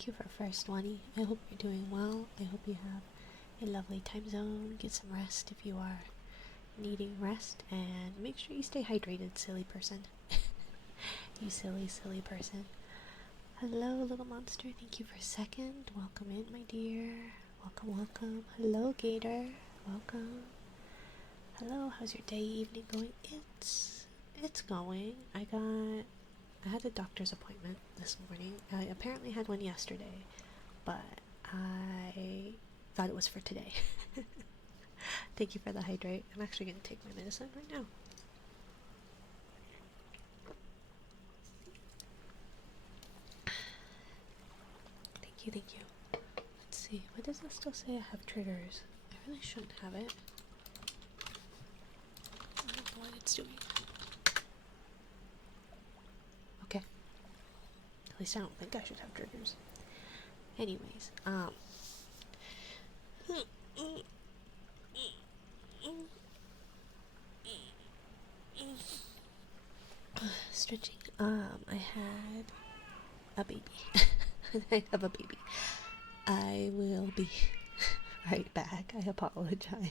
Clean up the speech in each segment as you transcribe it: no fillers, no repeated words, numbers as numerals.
thank you for first, Wani. I hope you're doing well. I hope you have a lovely time zone. Get some rest if you are needing rest, and make sure you stay hydrated, silly person. You silly, silly person. Hello, little monster. Thank you for a second. Welcome in, my dear. Welcome, welcome. Hello, Gator. Welcome. Hello, how's your day, evening going? It's going. I had a doctor's appointment this morning. I apparently had one yesterday, but I thought it was for today. Thank you for the hydrate. I'm actually going to take my medicine right now. Thank you, thank you. Let's see. Why does it still say I have triggers? I really shouldn't have it. I don't know what it's doing. Okay. At least I don't think I should have triggers. Anyways, stretching. I had a baby. I have a baby. I will be right back. I apologize.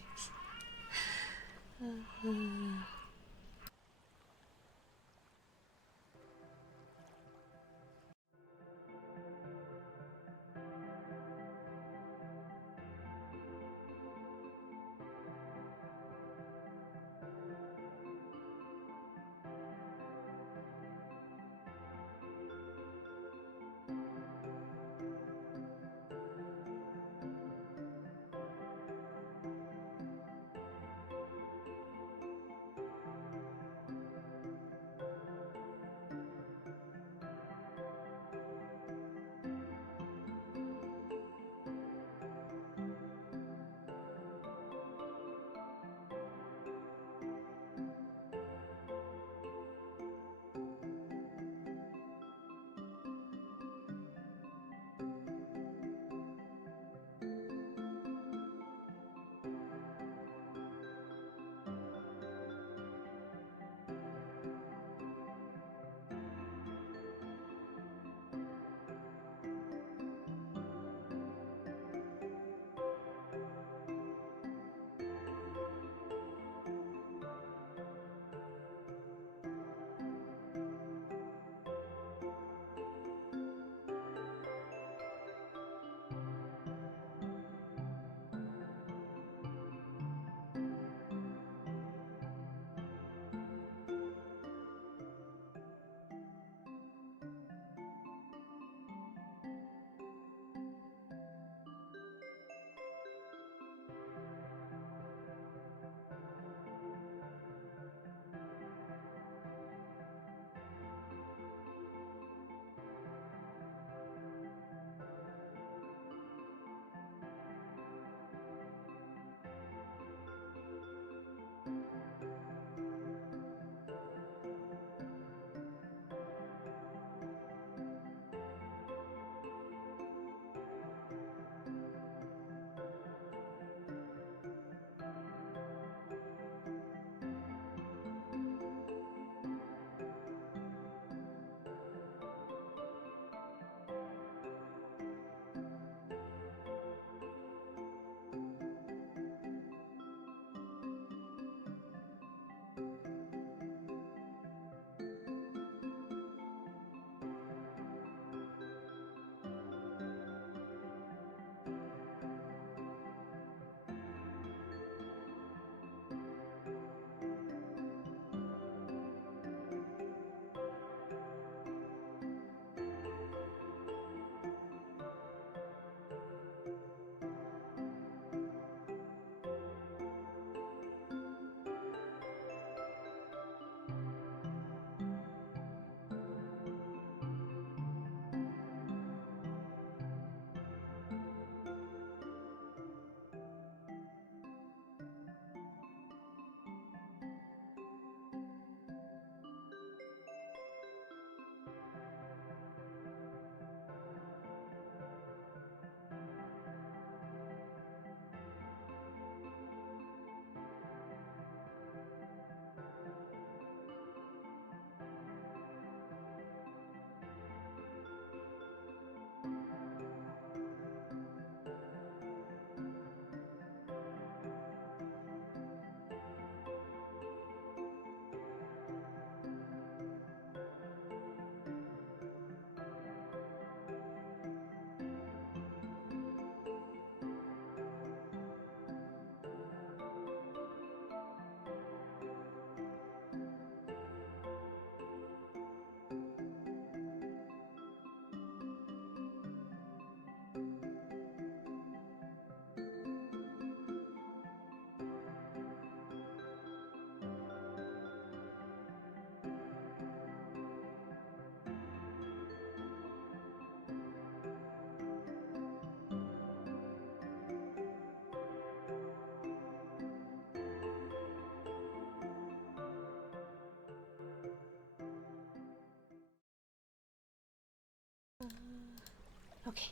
Okay,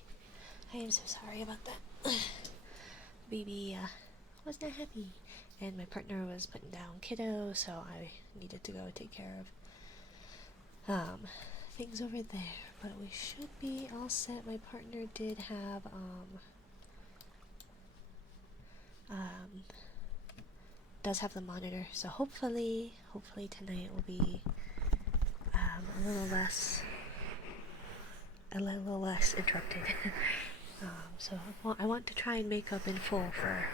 I am so sorry about that. Baby was not happy, and my partner was putting down kiddo, so I needed to go take care of things over there. But we should be all set. My partner did have does have the monitor, so hopefully tonight will be a little less interrupted. So I want to try and make up in full for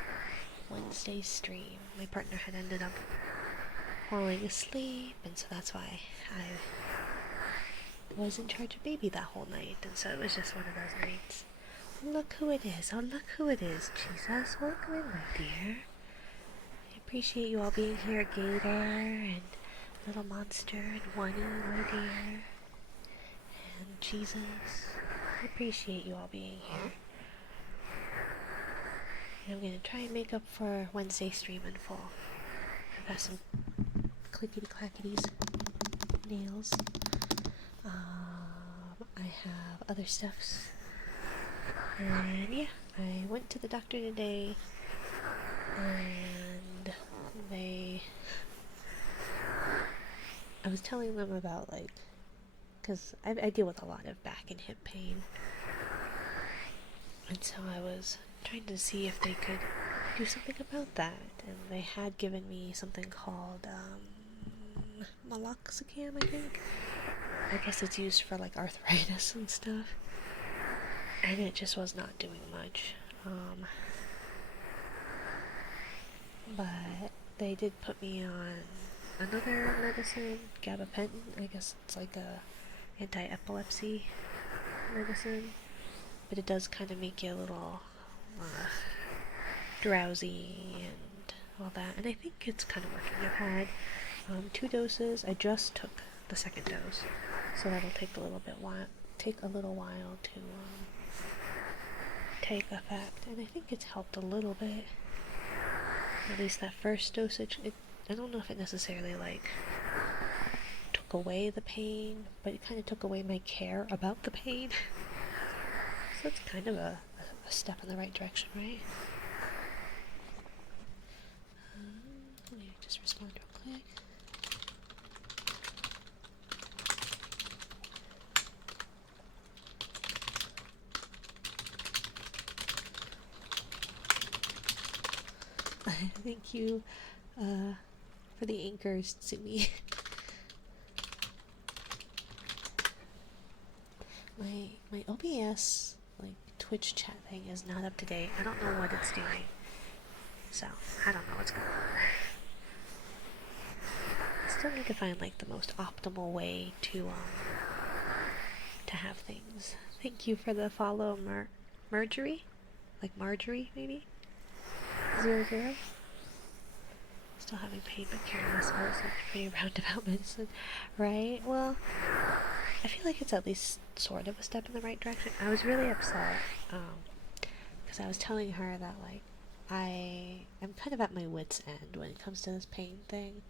Wednesday's stream. My partner had ended up falling asleep, and so that's why I was in charge of baby that whole night, and so it was just one of those nights. Look who it is. Oh, look who it is, Jesus. Welcome in, my dear. I appreciate you all being here, Gator, and Little Monster, and Wunny, my dear, and Jesus. I appreciate you all being here. And I'm going to try and make up for Wednesday stream in full. I've got some clickety-clackities nails. I have other stuffs. And yeah, I went to the doctor today, and I was telling them about, like, because I deal with a lot of back and hip pain, and so I was trying to see if they could do something about that, and they had given me something called meloxicam, I think. I guess it's used for, like, arthritis and stuff, and it just was not doing much. But they did put me on another medicine, gabapentin. I guess it's like a anti-epilepsy medicine, but it does kind of make you a little drowsy and all that, and I think it's kind of working. I've had 2 doses. I just took the second dose, so that'll take a little while to take effect, and I think it's helped a little bit. At least that first dosage, I don't know if it necessarily, like, took away the pain, but it kind of took away my care about the pain. So it's kind of a step in the right direction, right? Let me just respond real quick. Thank you for the anchors, Sumi. my OBS, like, Twitch chat thing is not up to date. I don't know what it's doing, so I don't know what's going on. I still need to find, like, the most optimal way to have things. Thank you for the follow, Marjorie, like Marjorie, maybe. 00. Still having pain, but curing myself is pretty roundabout medicine, right? Well, I feel like it's at least sort of a step in the right direction. I was really upset because I was telling her that, like, I am kind of at my wit's end when it comes to this pain thing.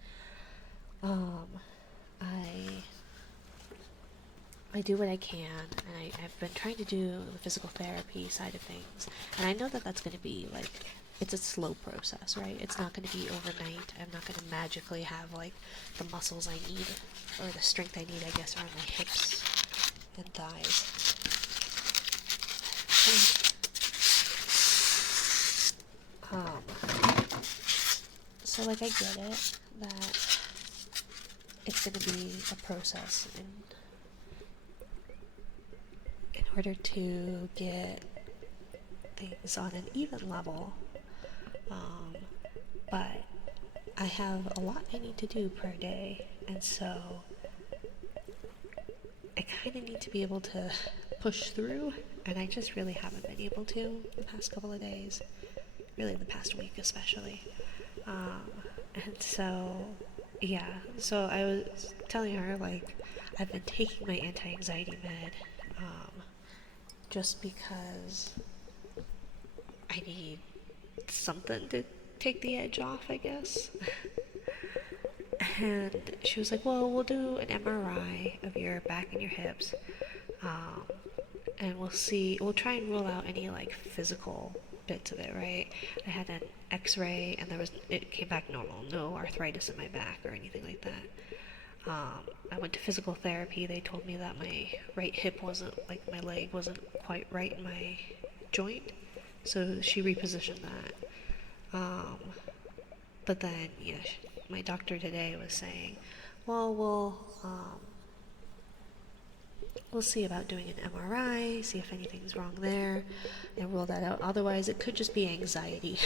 I do what I can, and I've been trying to do the physical therapy side of things, and I know that that's going to be, like, it's a slow process, right? It's not going to be overnight. I'm not going to magically have, like, the muscles I need, or the strength I need, I guess, around my hips and thighs. So, like, I get it, that it's going to be a process, and in order to get things on an even level, but I have a lot I need to do per day, and so I kind of need to be able to push through, and I just really haven't been able to the past couple of days, really the past week especially. And so, yeah, so I was telling her, like, I've been taking my anti-anxiety med, just because I need something to take the edge off, I guess. And she was like, well, we'll do an MRI of your back and your hips, and we'll see. We'll try and rule out any like physical bits of it, right? I had an X-ray, and it came back normal. No arthritis in my back or anything like that. I went to physical therapy. They told me that my right hip wasn't, like, my leg wasn't quite right in my joint, so she repositioned that. But then, yeah, my doctor today was saying, well, we'll see about doing an MRI, see if anything's wrong there, and rule that out. Otherwise, it could just be anxiety.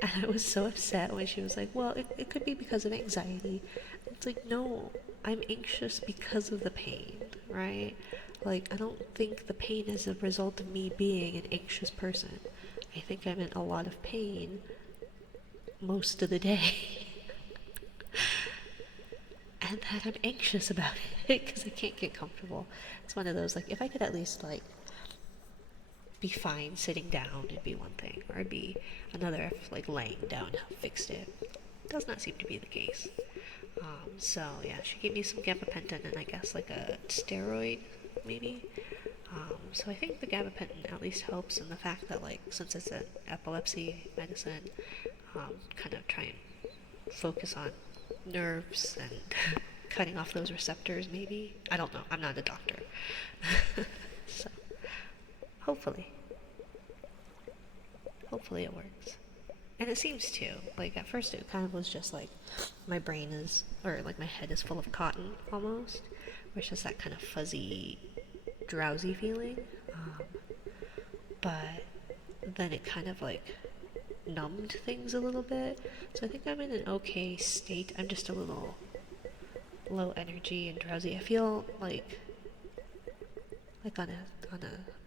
And I was so upset when she was like, well, it could be because of anxiety. It's like, no, I'm anxious because of the pain, right? Like, I don't think the pain is a result of me being an anxious person. I think I'm in a lot of pain most of the day. And that I'm anxious about it because I can't get comfortable. It's one of those, like, if I could at least, like, be fine sitting down, it'd be one thing, or it'd be another if like laying down fixed it. Does not seem to be the case. So yeah, she gave me some gabapentin and I guess like a steroid maybe. So I think the gabapentin at least helps in the fact that, like, since it's an epilepsy medicine, kind of try and focus on nerves and cutting off those receptors maybe. I don't know, I'm not a doctor. So hopefully it works. And it seems to. Like, at first it kind of was just like my brain is, or like my head is full of cotton almost, where it's just that kind of fuzzy, drowsy feeling. But then it kind of like numbed things a little bit. So I think I'm in an okay state. I'm just a little low energy and drowsy. I feel like on a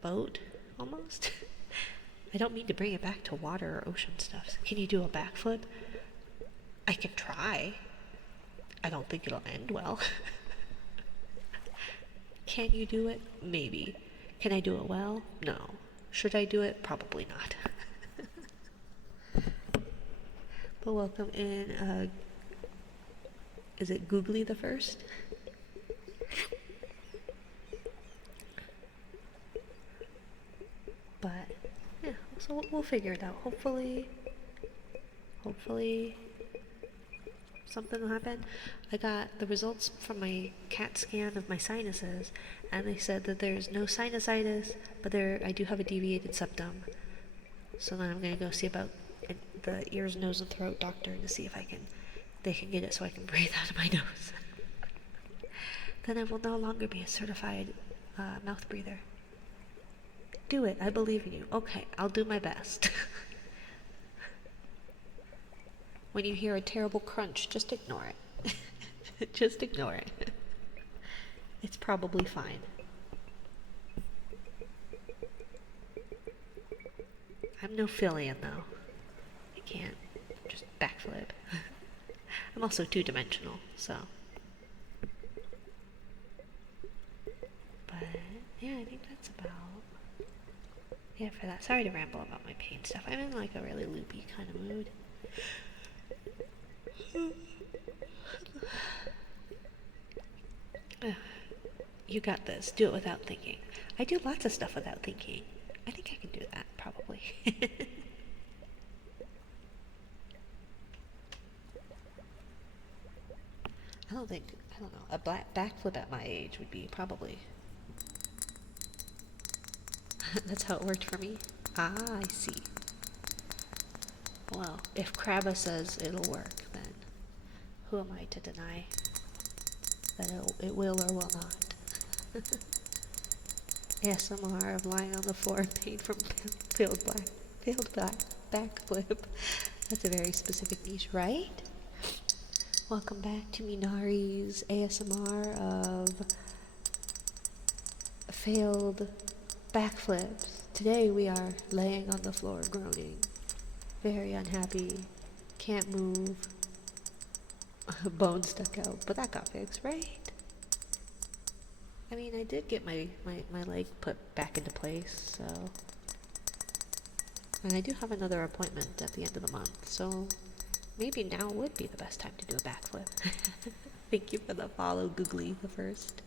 boat almost. I don't mean to bring it back to water or ocean stuff. Can you do a backflip? I can try. I don't think it'll end well. Can you do it? Maybe. Can I do it well? No. Should I do it? Probably not. But welcome in, is it Googly the First? But yeah, so we'll figure it out. Hopefully something will happen. I got the results from my CAT scan of my sinuses, and they said that there's no sinusitis, but I do have a deviated septum. So then I'm gonna go see about the ears, nose, and throat doctor to see if they can get it so I can breathe out of my nose. Then I will no longer be a certified mouth breather. Do it. I believe in you. Okay, I'll do my best. When you hear a terrible crunch, just ignore it. Just ignore it. It's probably fine. I'm no Phillian, though. I can't just backflip. I'm also two-dimensional, so. But yeah, I think that's about it for that. Sorry to ramble about my pain stuff. I'm in like a really loopy kind of mood. You got this. Do it without thinking. I do lots of stuff without thinking. I think I can do that, probably. I don't know, a backflip at my age would be probably... That's how it worked for me? Ah, I see. Well, if Krabba says it'll work, then who am I to deny that it will or will not? ASMR of lying on the floor in pain from failed backflip. That's a very specific niche, right? Welcome back to Minari's ASMR of failed backflips. Today we are laying on the floor groaning, very unhappy, can't move, a bone stuck out, but that got fixed, right? I mean, I did get my leg put back into place, so... And I do have another appointment at the end of the month, so maybe now would be the best time to do a backflip. Thank you for the follow, Googly the First.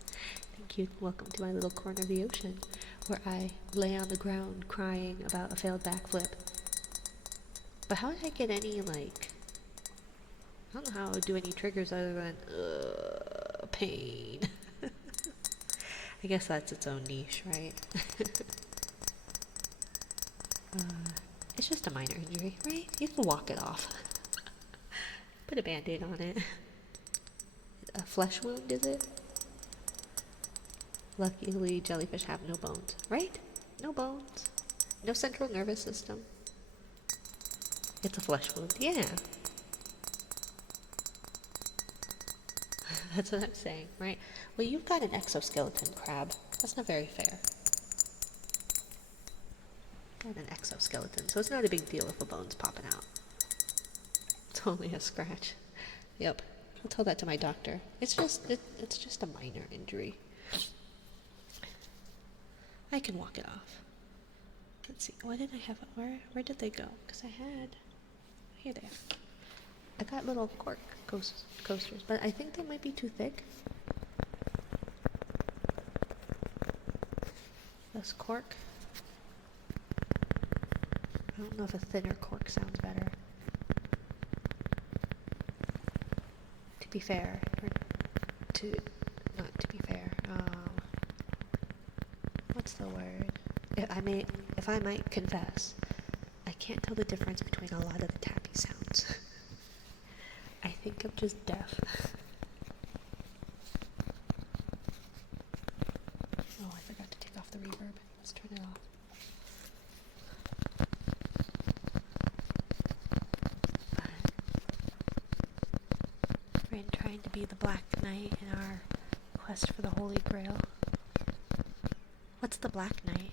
Thank Thank you. Welcome to my little corner of the ocean, where I lay on the ground crying about a failed backflip. But how did I get any, like... I don't know how I would do any triggers other than, pain. I guess that's its own niche, right? It's just a minor injury, right? You can walk it off. Put a band-aid on it. A flesh wound, is it? Luckily, jellyfish have no bones, right? No bones. No central nervous system. It's a flesh wound, yeah. That's what I'm saying, right? Well, you've got an exoskeleton, crab. That's not very fair. Got an exoskeleton, so it's not a big deal if a bone's popping out. It's only a scratch. Yep, I'll tell that to my doctor. It's just a minor injury. I can walk it off. Let's see, what did I have? Where did they go? Because I had... Here they are. I got little cork coasters, but I think they might be too thick. This cork. I don't know if a thinner cork sounds better. To be fair, or not to be fair. What's the word? If I might confess, I can't tell the difference between a lot of the tappy sounds. I think I'm just deaf. Oh, I forgot to take off the reverb. Let's turn it off. We're trying to be the Black Knight in our quest for the Holy Grail. What's the Black Knight?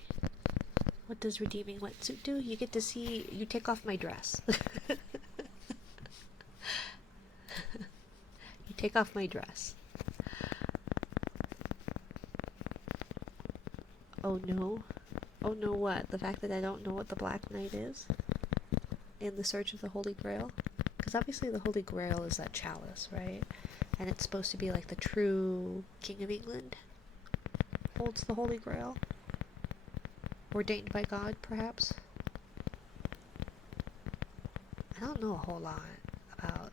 What does redeeming wetsuit do? You get to see... You take off my dress. You take off my dress. Oh no. Oh no, what? The fact that I don't know what the Black Knight is? In the search of the Holy Grail? Because obviously the Holy Grail is that chalice, right? And it's supposed to be like the true King of England holds the Holy Grail. Ordained by God, perhaps? I don't know a whole lot about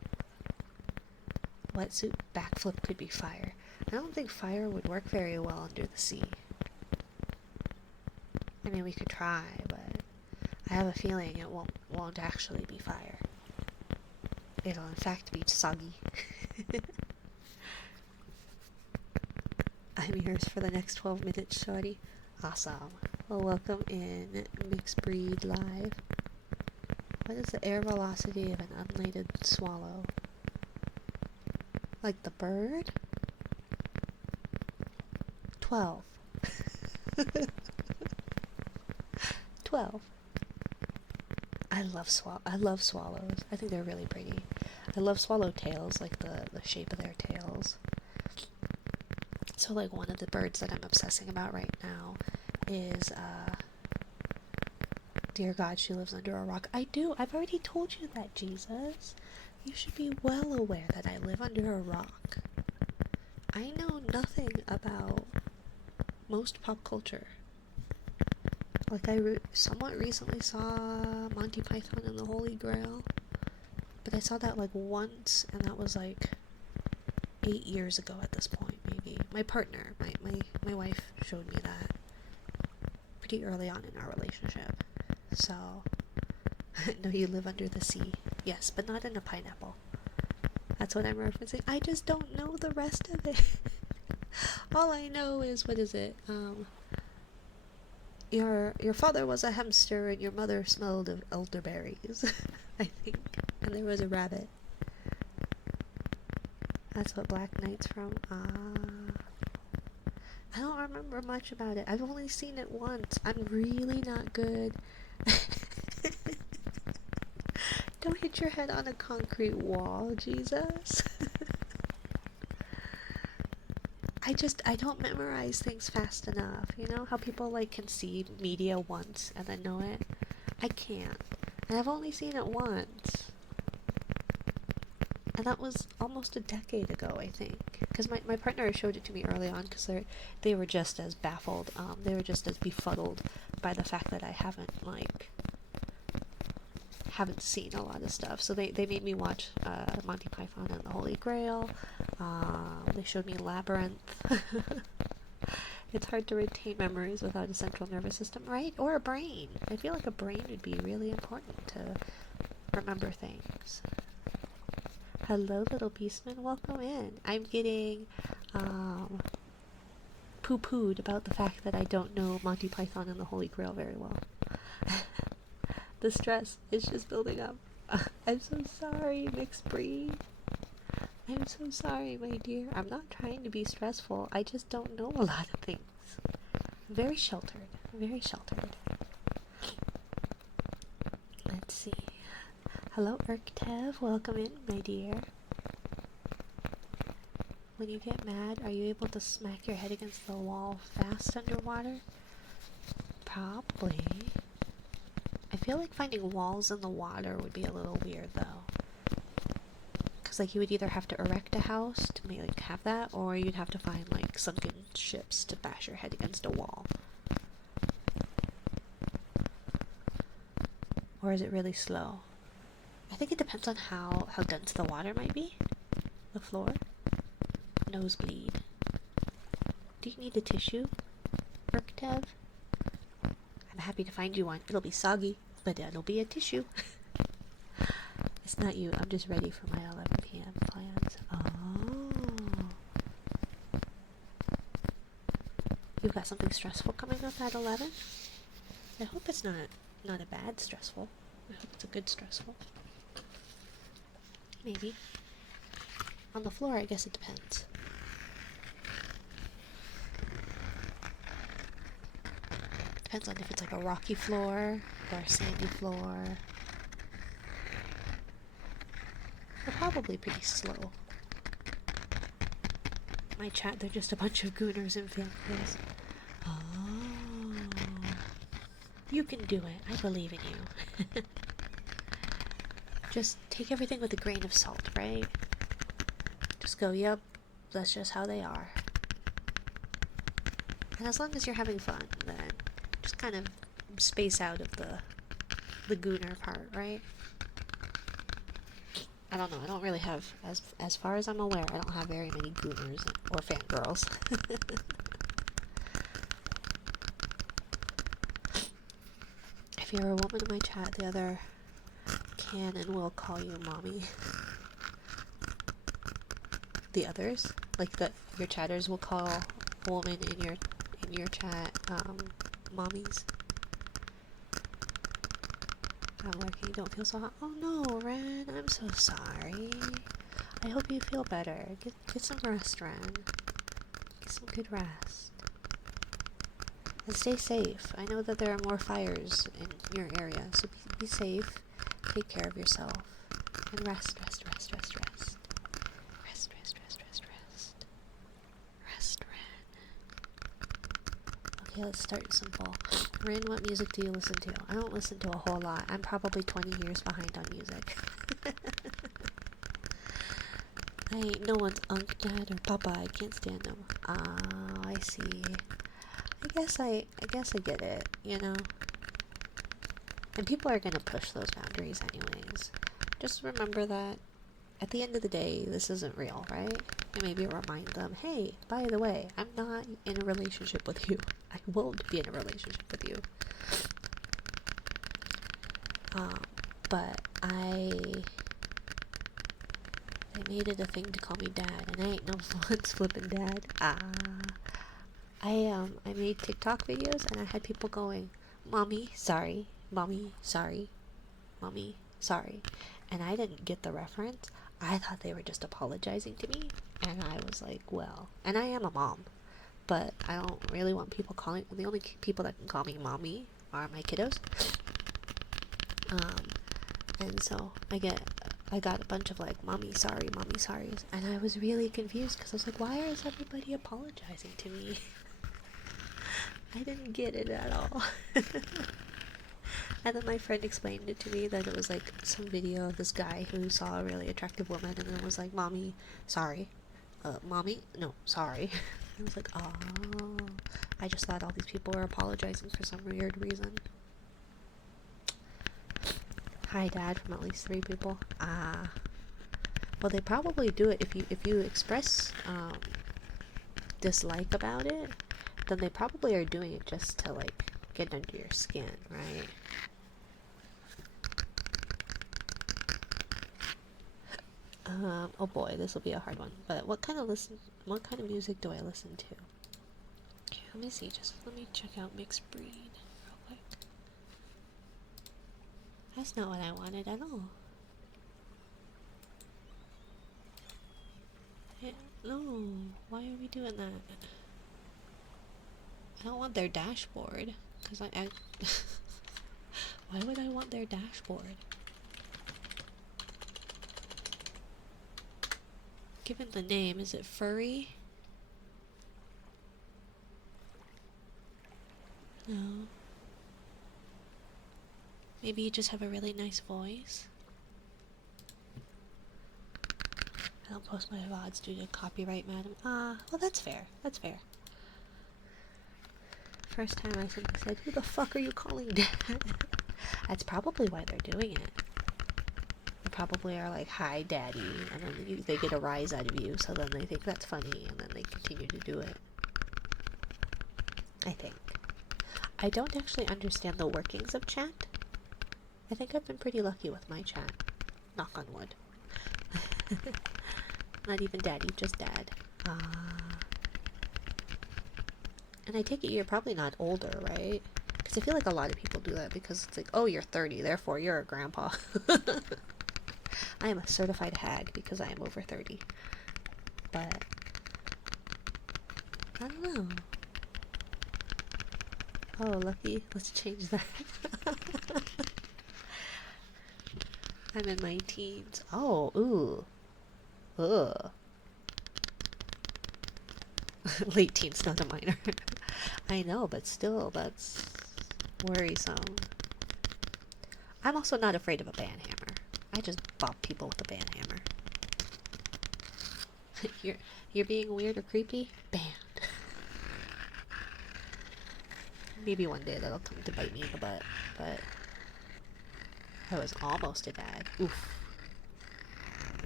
wetsuit. Backflip could be fire. I don't think fire would work very well under the sea. I mean, we could try, but I have a feeling it won't actually be fire. It'll in fact be soggy. I'm yours for the next 12 minutes, shorty. Awesome. Well, welcome in Mixed Breed Live. What is the air velocity of an unladen swallow? Like the bird? 12. 12. I love swallows. I think they're really pretty. I love swallowtails, like the shape of their tails. So like one of the birds that I'm obsessing about right now is dear God, she lives under a rock. I do. I've already told you that, Jesus. You should be well aware that I live under a rock. I know nothing about most pop culture. Like, I somewhat recently saw Monty Python and the Holy Grail, but I saw that like once, and that was like 8 years ago at this point, maybe. My partner, my wife showed me that pretty early on in our relationship. So, no, you live under the sea. Yes, but not in a pineapple. That's what I'm referencing. I just don't know the rest of it. All I know is, what is it? Your father was a hamster and your mother smelled of elderberries, I think. And there was a rabbit. That's what Black Knight's from. I don't remember much about it. I've only seen it once. I'm really not good. Don't hit your head on a concrete wall, Jesus. I don't memorize things fast enough. You know how people like can see media once and then know it? I can't. And I've only seen it once. And that was almost a decade ago, I think. Because my partner showed it to me early on because they were just as baffled. They were just as befuddled by the fact that I haven't seen a lot of stuff. So they made me watch Monty Python and the Holy Grail. They showed me Labyrinth. It's hard to retain memories without a central nervous system, right? Or a brain. I feel like a brain would be really important to remember things. Hello, little beastman. Welcome in. I'm getting poo-pooed about the fact that I don't know Monty Python and the Holy Grail very well. The stress is just building up. I'm so sorry, mixed breed. I'm so sorry, my dear. I'm not trying to be stressful. I just don't know a lot of things. Very sheltered. Very sheltered. Let's see. Hello, Urktev. Welcome in, my dear. When you get mad, are you able to smack your head against the wall fast underwater? Probably. I feel like finding walls in the water would be a little weird, though. Because, like, you would either have to erect a house to maybe, like, have that, or you'd have to find, like, sunken ships to bash your head against a wall. Or is it really slow? I think it depends on how dense the water might be. The floor. Nosebleed. Do you need a tissue, Urktev? I'm happy to find you one. It'll be soggy, but it'll be a tissue. It's not you. I'm just ready for my 11 p.m. plans. Oh. You've got something stressful coming up at 11? I hope it's not a bad stressful. I hope it's a good stressful. Maybe. On the floor, I guess it depends. Depends on if it's like a rocky floor or a sandy floor. They're probably pretty slow. My chat, they're just a bunch of gooners and fanboys. Oh. You can do it. I believe in you. Just take everything with a grain of salt, right? Just go, yep, that's just how they are. And as long as you're having fun, then just kind of space out of the gooner part, right? I don't know, I don't really have, as far as I'm aware, I don't have very many gooners or fangirls. If you're a woman in my chat, the other can and will call you mommy. The others, like your chatters will call a woman in your chat mommies. I'm working, don't feel so hot. Oh no, Ren, I'm so sorry. I hope you feel better. Get some rest, Ren. Get some good rest. And stay safe. I know that there are more fires in your area, so be safe. Take care of yourself. And rest. Rest, Ren. Okay, let's start simple. Ren, what music do you listen to? I don't listen to a whole lot. I'm probably 20 years behind on music. I ain't no one's Unc, Dad, or Papa. I can't stand them. Ah, I see. I guess I get it, you know? And people are gonna push those boundaries anyways. Just remember that at the end of the day, this isn't real, right? And maybe remind them, hey, by the way, I'm not in a relationship with you. I won't be in a relationship with you. But I made it a thing to call me dad, and I ain't no one's flipping dad. I made TikTok videos, and I had people going, mommy, sorry, mommy, sorry, mommy, sorry. And I didn't get the reference. I thought they were just apologizing to me, and I was like, well, and I am a mom, but I don't really want people calling, the only people that can call me mommy are my kiddos. And so I got a bunch of like, mommy sorries, and I was really confused because I was like, why is everybody apologizing to me? I didn't get it at all. And then my friend explained it to me that it was like some video of this guy who saw a really attractive woman and then was like, "Mommy, sorry." Mommy? No, sorry. I was like, oh, I just thought all these people were apologizing for some weird reason. Hi, Dad, from at least 3 people. Well, they probably do it if you express dislike about it, then they probably are doing it just to like get under your skin, right? Oh boy, this will be a hard one. But what kind of music do I listen to? Okay, let me see. Just let me check out mixed breed real quick. That's not what I wanted at all. No, why are we doing that? I don't want their dashboard, because I why would I want their dashboard? Given the name, is it furry? No. Maybe you just have a really nice voice? I don't post my VODs due to copyright, madam. Well that's fair. That's fair. First time I simply said, who the fuck are you calling dad? That's probably why they're doing it. They probably are like, hi daddy, and then they get a rise out of you, so then they think that's funny, and then they continue to do it. I think. I don't actually understand the workings of chat. I think I've been pretty lucky with my chat. Knock on wood. Not even daddy, just dad. And I take it you're probably not older, right? Because I feel like a lot of people do that because it's like, oh, you're 30, therefore you're a grandpa. I am a certified hag because I am over 30. But I don't know. Oh, lucky. Let's change that. I'm in my teens. Oh, ooh. Ugh. Late teens, not a minor. I know, but still, that's worrisome. I'm also not afraid of a band hammer. I just bop people with a band hammer. You're being weird or creepy? Banned. Maybe one day that'll come to bite me in the butt, but I was almost a dad. Oof.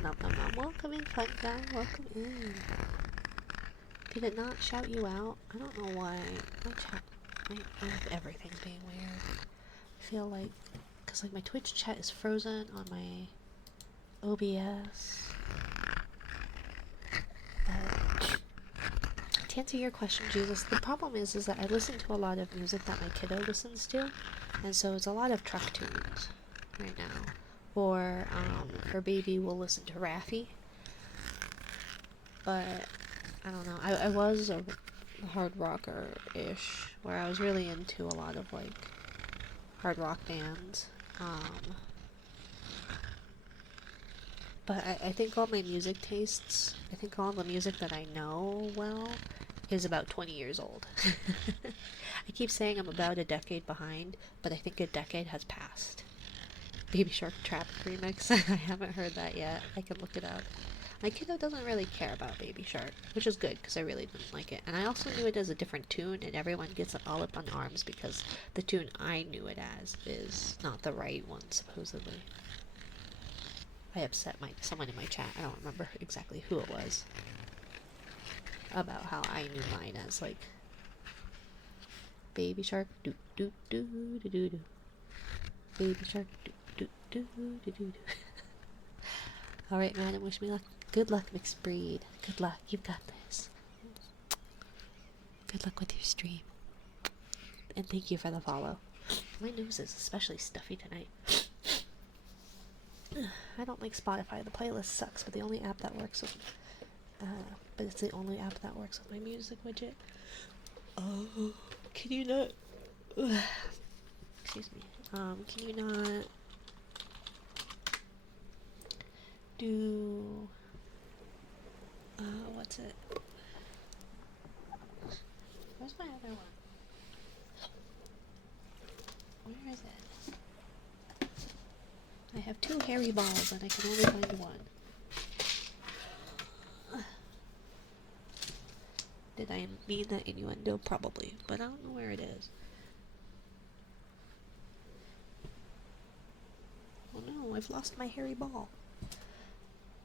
Nom nom nom. Welcome in, fun guy. Welcome in. Did it not shout you out? I don't know why. Everything's being weird. I feel like, because like my Twitch chat is frozen on my OBS. But to answer your question, Jesus, the problem is that I listen to a lot of music that my kiddo listens to, and so it's a lot of truck tunes right now. Or her baby will listen to Raffi. But I don't know. I was a hard rocker-ish, where I was really into a lot of like hard rock bands. But I think all my music tastes, I think all the music that I know well is about 20 years old. I keep saying I'm about a decade behind, but I think a decade has passed. Baby Shark Traffic Remix. I haven't heard that yet. I can look it up. My kiddo doesn't really care about Baby Shark, which is good because I really didn't like it. And I also knew it as a different tune, and everyone gets all up on arms because the tune I knew it as is not the right one, supposedly. I upset someone in my chat, I don't remember exactly who it was, about how I knew mine as, like, Baby Shark, do do do do do do. Baby Shark, do do do do do do. Alright, madam, wish me luck. Good luck, mixed breed. Good luck, you've got this. Good luck with your stream. And thank you for the follow. My nose is especially stuffy tonight. I don't like Spotify. The playlist sucks, but the only app that works with but it's the only app that works with my music widget. Oh, can you not excuse me. Can you not do what's it? Where's my other one? Where is it? two hairy balls and I can only find one. Did I mean that innuendo? Probably, but I don't know where it is. Oh no, I've lost my hairy ball.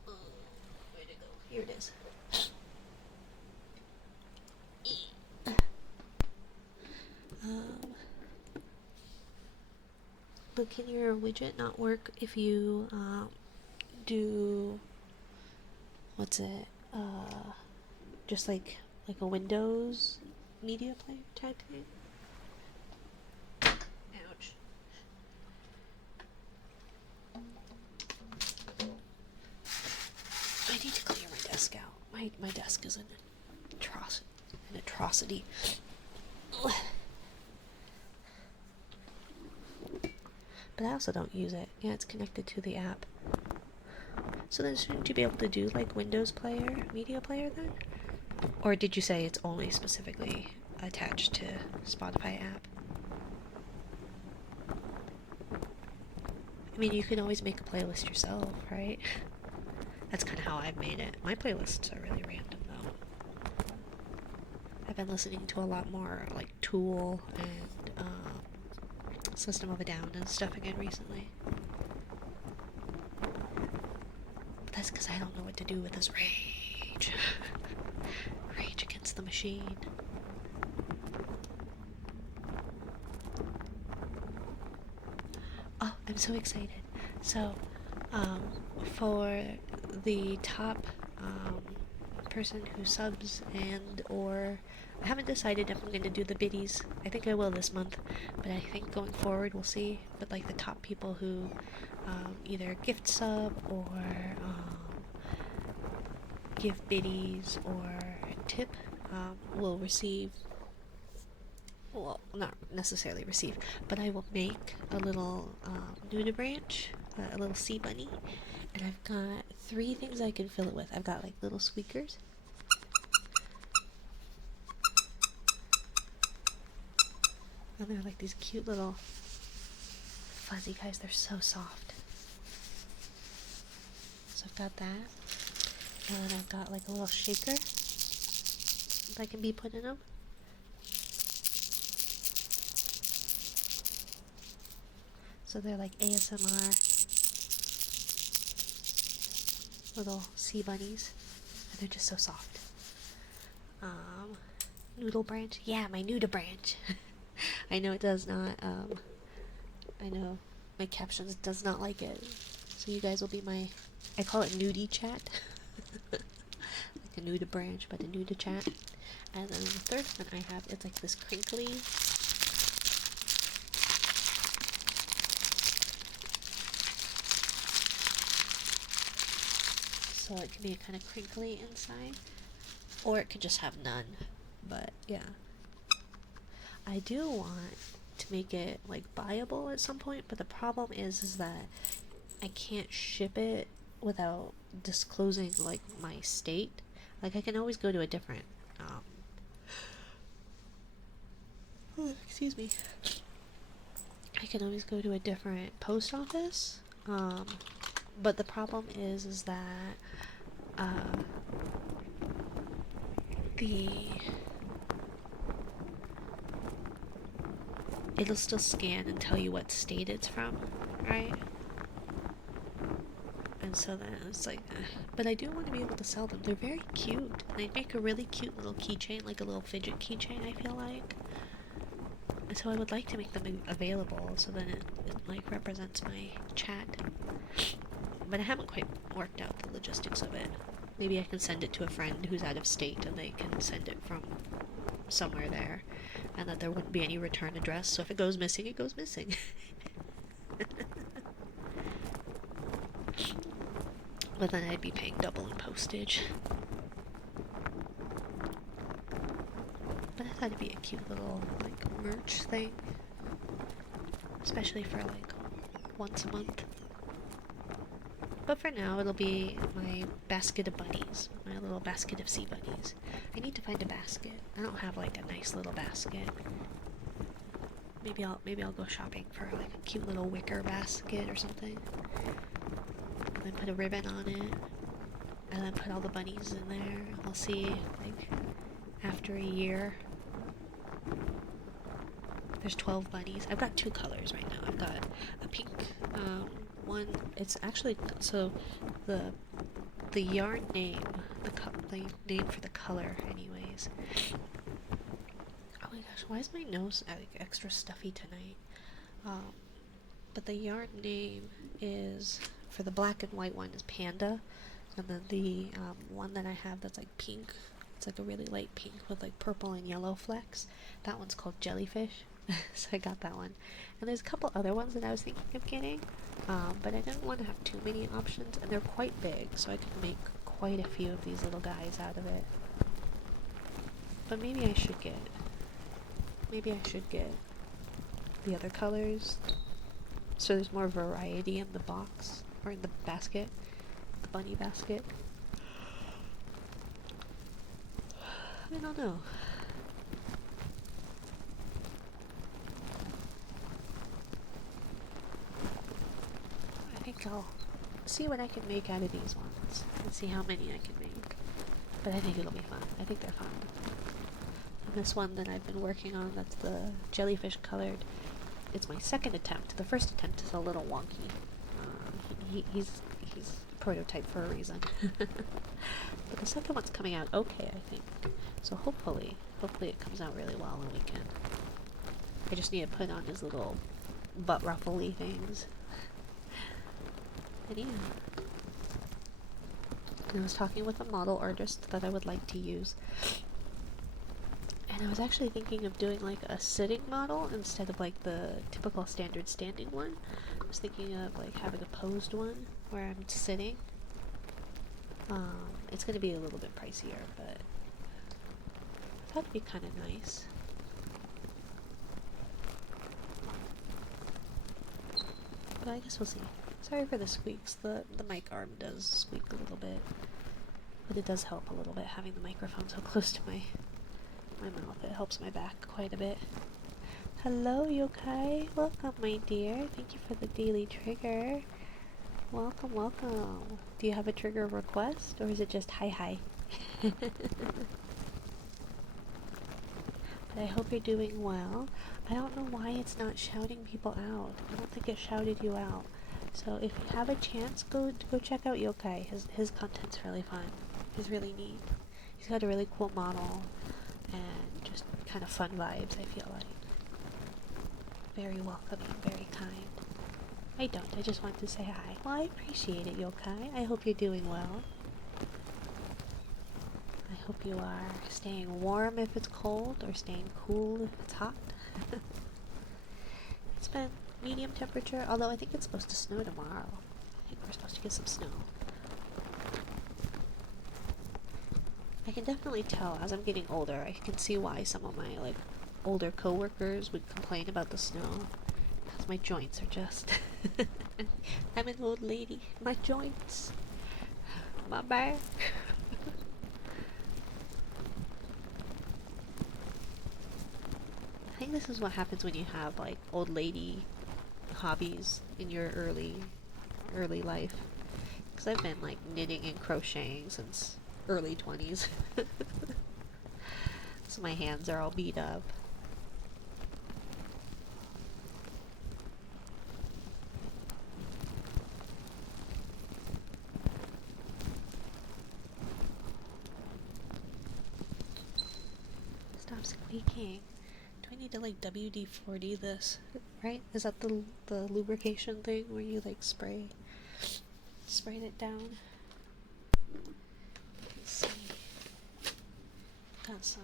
Where'd it go? Here it is. But can your widget not work if you do what's it? Just like a Windows media player type thing? Ouch. I need to clear my desk out. My desk is an atrocity. But I also don't use it. Yeah, it's connected to the app. So then shouldn't you be able to do like Windows player, media player then? Or did you say it's only specifically attached to Spotify app? I mean, you can always make a playlist yourself, right? That's kind of how I've made it. My playlists are really random though. I've been listening to a lot more like Tool and System of a Down and stuff again recently. But that's because I don't know what to do with this rage. Rage against the machine. Oh, I'm so excited. So, for the top person who subs and or I haven't decided if I'm going to do the biddies. I think I will this month, but I think going forward we'll see. But like the top people who either gift sub or give biddies or tip will receive, well, not necessarily receive, but I will make a little Nuda branch, a little sea bunny, and I've got 3 things I can fill it with. I've got like little squeakers. And they're like these cute little fuzzy guys. They're so soft. So I've got that. And then I've got like a little shaker that can be put in them. So they're like ASMR little sea bunnies. And they're just so soft. Noodle branch. Yeah, my Nuda branch. I know it does not, I know my captions does not like it. So you guys will be my, I call it nudie chat. Like a Nuda branch, but a Nuda chat. And then the third one I have, it's like this crinkly. So it can be kind of crinkly inside. Or it could just have none. But yeah. I do want to make it like buyable at some point, but the problem is that I can't ship it without disclosing like my state. Like I can always go to a different excuse me. I can always go to a different post office. But the problem is that it'll still scan and tell you what state it's from, right? And so then it's like, but I do want to be able to sell them. They're very cute. They make a really cute little keychain, like a little fidget keychain, I feel like. And so I would like to make them available so then it like represents my chat. But I haven't quite worked out the logistics of it. Maybe I can send it to a friend who's out of state and they can send it from somewhere there. And that there wouldn't be any return address, so if it goes missing, it goes missing. But then I'd be paying double in postage. But I thought it'd be a cute little, like, merch thing. Especially for, like, once a month. But for now, it'll be my basket of bunnies. My little basket of sea bunnies. I need to find a basket. I don't have, like, a nice little basket. Maybe I'll go shopping for, like, a cute little wicker basket or something. then put a ribbon on it, and then put all the bunnies in there. We'll see, like, after a year. There's 12 bunnies. I've got 2 colors right now. I've got a pink one. It's actually, so the yarn name, the name for the color anyways. Oh my gosh, why is my nose extra stuffy tonight? But the yarn name is, for the black and white one, is Panda. And then the one that I have that's like pink, it's like a really light pink with like purple and yellow flecks. That one's called Jellyfish. So I got that one. And there's a couple other ones that I was thinking of getting, but I didn't want to have too many options, and they're quite big, so I could make quite a few of these little guys out of it. But maybe I should get the other colors, so there's more variety in the box, or in the basket, the bunny basket. I don't know. I think I'll see what I can make out of these ones and see how many I can make. But I think it'll be fun. I think they're fun. And this one that I've been working on, that's the jellyfish colored, it's my second attempt. The first attempt is a little wonky. He's a prototype for a reason. But the second one's coming out okay, I think. So hopefully it comes out really well and we can. I just need to put on his little butt ruffly things. And yeah. And I was talking with a model artist that I would like to use. And I was actually thinking of doing like a sitting model instead of like the typical standard standing one. I was thinking of like having a posed one where I'm sitting. It's going to be a little bit pricier, but I thought it'd be kind of nice. But I guess we'll see. Sorry for the squeaks. The mic arm does squeak a little bit, but it does help a little bit having the microphone so close to my mouth. It helps my back quite a bit. Hello, Yokai. Welcome, my dear. Thank you for the daily trigger. Welcome, welcome. Do you have a trigger request, or is it just hi? But I hope you're doing well. I don't know why it's not shouting people out. I don't think it shouted you out. So if you have a chance, go check out Yokai. His content's really fun. He's really neat. He's got a really cool model and just kind of fun vibes, I feel like. Very welcoming, very kind. I don't, I just wanted to say hi. Well, I appreciate it, Yokai. I hope you're doing well. I hope you are staying warm if it's cold, or staying cool if it's hot. It's been medium temperature, although I think it's supposed to snow tomorrow. I think we're supposed to get some snow. I can definitely tell as I'm getting older, I can see why some of my like older coworkers would complain about the snow. Because my joints are just... I'm an old lady. My joints. My back. I think this is what happens when you have like old lady hobbies in your early life. Because I've been like knitting and crocheting since early 20s. So my hands are all beat up. Stop squeaking. Do I need to like WD-40 this? Right? Is that the lubrication thing where you like sprayed it down? Let's see. Got some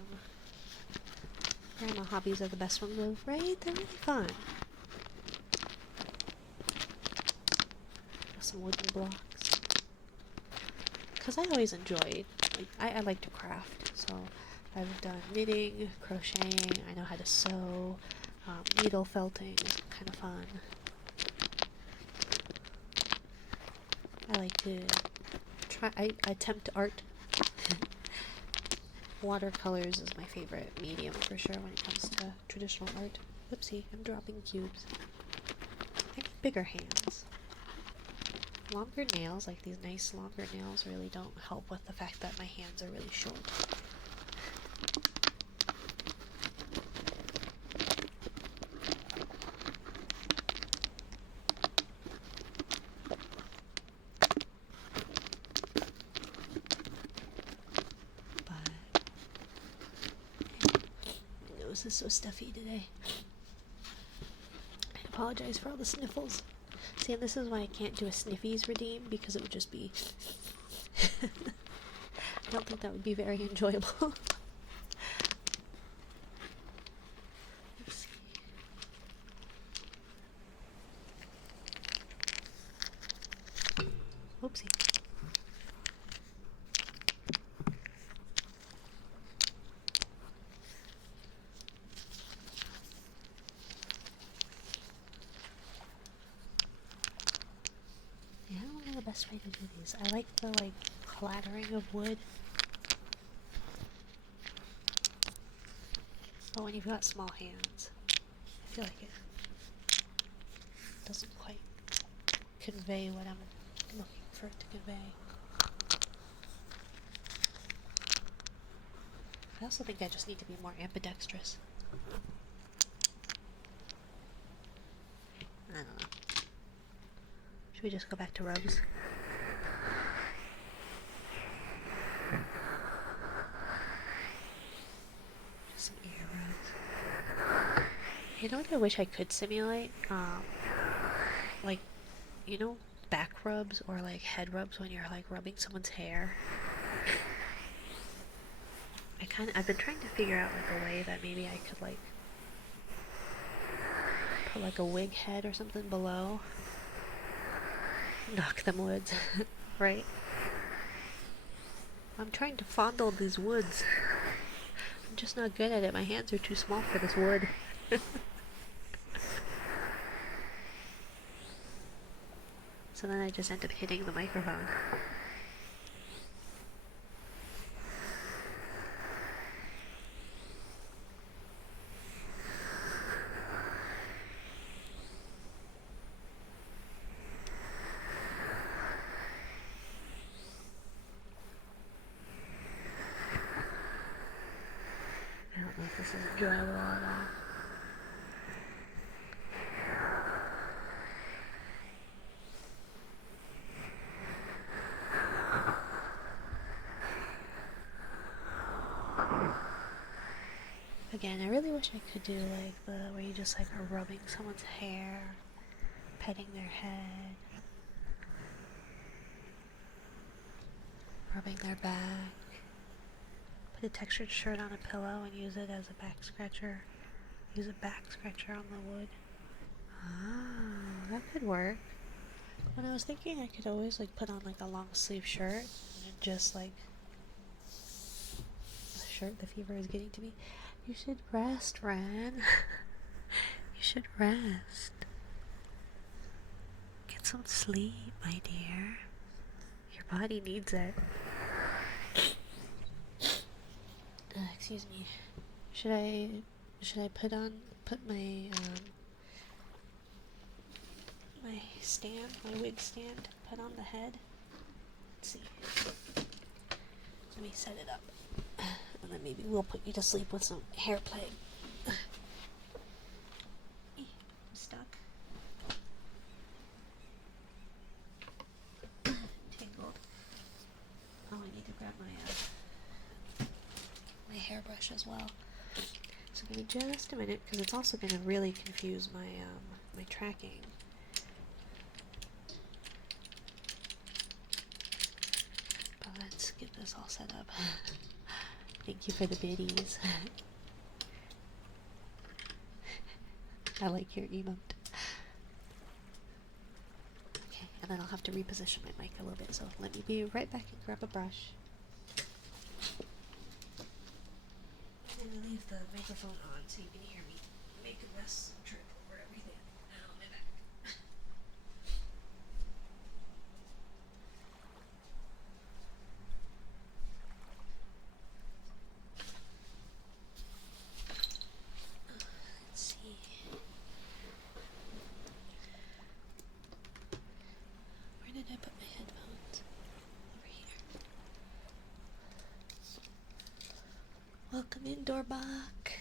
grandma hobbies are the best ones though, right? They're really fun. Got some wooden blocks. Because I always enjoyed, like, I like to craft, so I've done knitting, crocheting, I know how to sew, needle felting is kind of fun. I like to try, I attempt art. Watercolors is my favorite medium for sure when it comes to traditional art. Oopsie, I'm dropping cubes. I need bigger hands. Longer nails, like these nice longer nails, really don't help with the fact that my hands are really short. But my nose is so stuffy today. I apologize for all the sniffles. See, and this is why I can't do a Sniffies redeem, because it would just be... I don't think that would be very enjoyable. Let's see. Oopsie. Yeah, I don't know the best way to do these. I like the clattering of wood. But when you've got small hands, I feel like it doesn't quite convey what I'm looking for it to convey. I also think I just need to be more ambidextrous. I don't know. Should we just go back to rubs? Just some ear rubs. You know what I wish I could simulate? Like, you know, back rubs or like head rubs when you're like rubbing someone's hair. I've been trying to figure out like a way that maybe I could like put like a wig head or something below. Knock them woods, right? I'm trying to fondle these woods. I'm just not good at it. My hands are too small for this wood. So then I just end up hitting the microphone. I don't know if this is enjoyable at all. Again, I really wish I could do like where you just like are rubbing someone's hair, petting their head, rubbing their back. Put a textured shirt on a pillow and use it as a back scratcher. Use a back scratcher on the wood. Ah, that could work. When I was thinking I could always like put on like a long sleeve shirt and just like the shirt, the fever is getting to me. You should rest, Ren. You should rest. Get some sleep, my dear. Your body needs it. Excuse me. Should I put my my stand, my wig stand, put on the head? Let's see. Let me set it up. And then maybe we'll put you to sleep with some hair play. I'm stuck. Tangled. Oh, I need to grab my hairbrush as well. So give me just a minute, because it's also going to really confuse my my tracking. But let's get this all set up. Thank you for the biddies. I like your emote. Okay, and then I'll have to reposition my mic a little bit, so let me be right back and grab a brush. I'm gonna leave the microphone on so you can hear me make a mess trip over everything. Now I'm back. Let's see. Where did I Doorbach.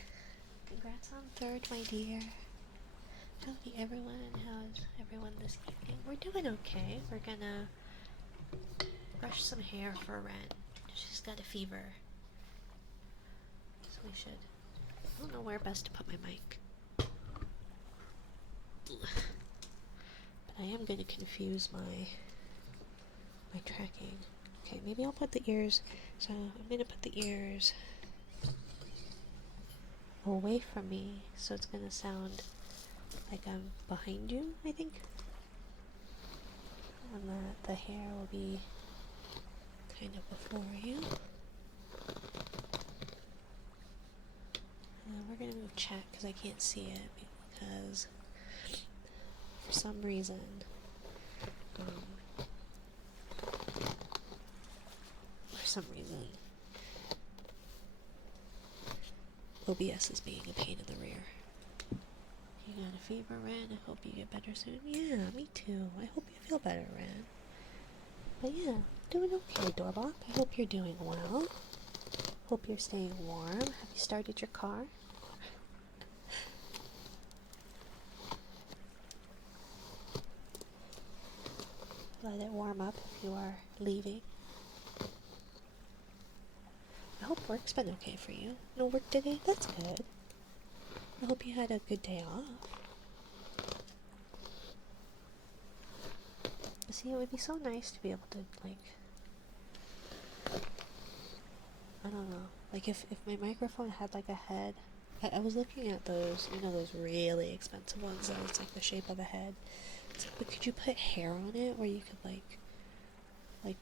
Congrats on third, my dear. How's everyone this evening? We're doing okay. We're gonna brush some hair for Ren. She's got a fever. So we should. I don't know where best to put my mic. But I am gonna confuse my tracking. Okay, maybe I'll put the ears. So I'm gonna put the ears away from me, so it's gonna sound like I'm behind you, I think. And the hair will be kind of before you. And we're gonna move chat because I can't see it, because for some reason OBS is being a pain in the rear. You got a fever, Ren? I hope you get better soon. Yeah, me too. I hope you feel better, Ren. But yeah, doing okay, Doorbach. I hope you're doing well. Hope you're staying warm. Have you started your car? Let it warm up if you are leaving. I hope work's been okay for you. No work today? That's good. I hope you had a good day off. But see, it would be so nice to be able to, like, I don't know, like if my microphone had like a head. I was looking at those, you know, those really expensive ones that it's like the shape of a head. It's like, but could you put hair on it where you could like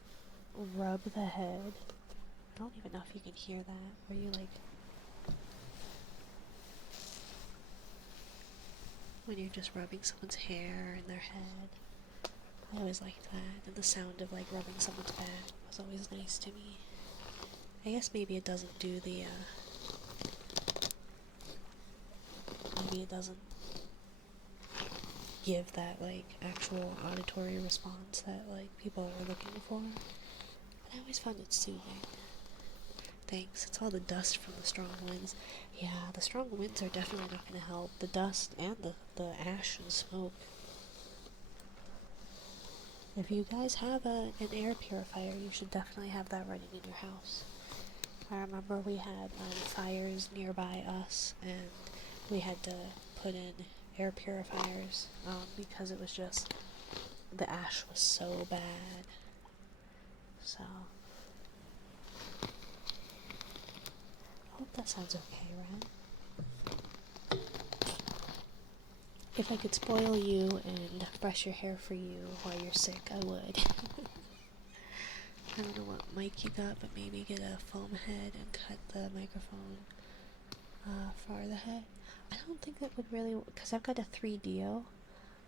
rub the head? I don't even know if you can hear that. Where you like, when you're just rubbing someone's hair in their head. I always liked that, and the sound of like rubbing someone's back was always nice to me. I guess maybe it doesn't do the, maybe it doesn't give that, like, actual auditory response that, like, people are looking for. But I always found it soothing. Thanks. It's all the dust from the strong winds. Yeah, the strong winds are definitely not going to help. The dust and the ash and smoke. If you guys have an air purifier, you should definitely have that running in your house. I remember we had fires nearby us, and we had to put in air purifiers because it was just, the ash was so bad. So I hope that sounds okay, Ren. If I could spoil you and brush your hair for you while you're sick, I would. I don't know what mic you got, but maybe get a foam head and cut the microphone for the head. I don't think that would really, because I've got a 3DO,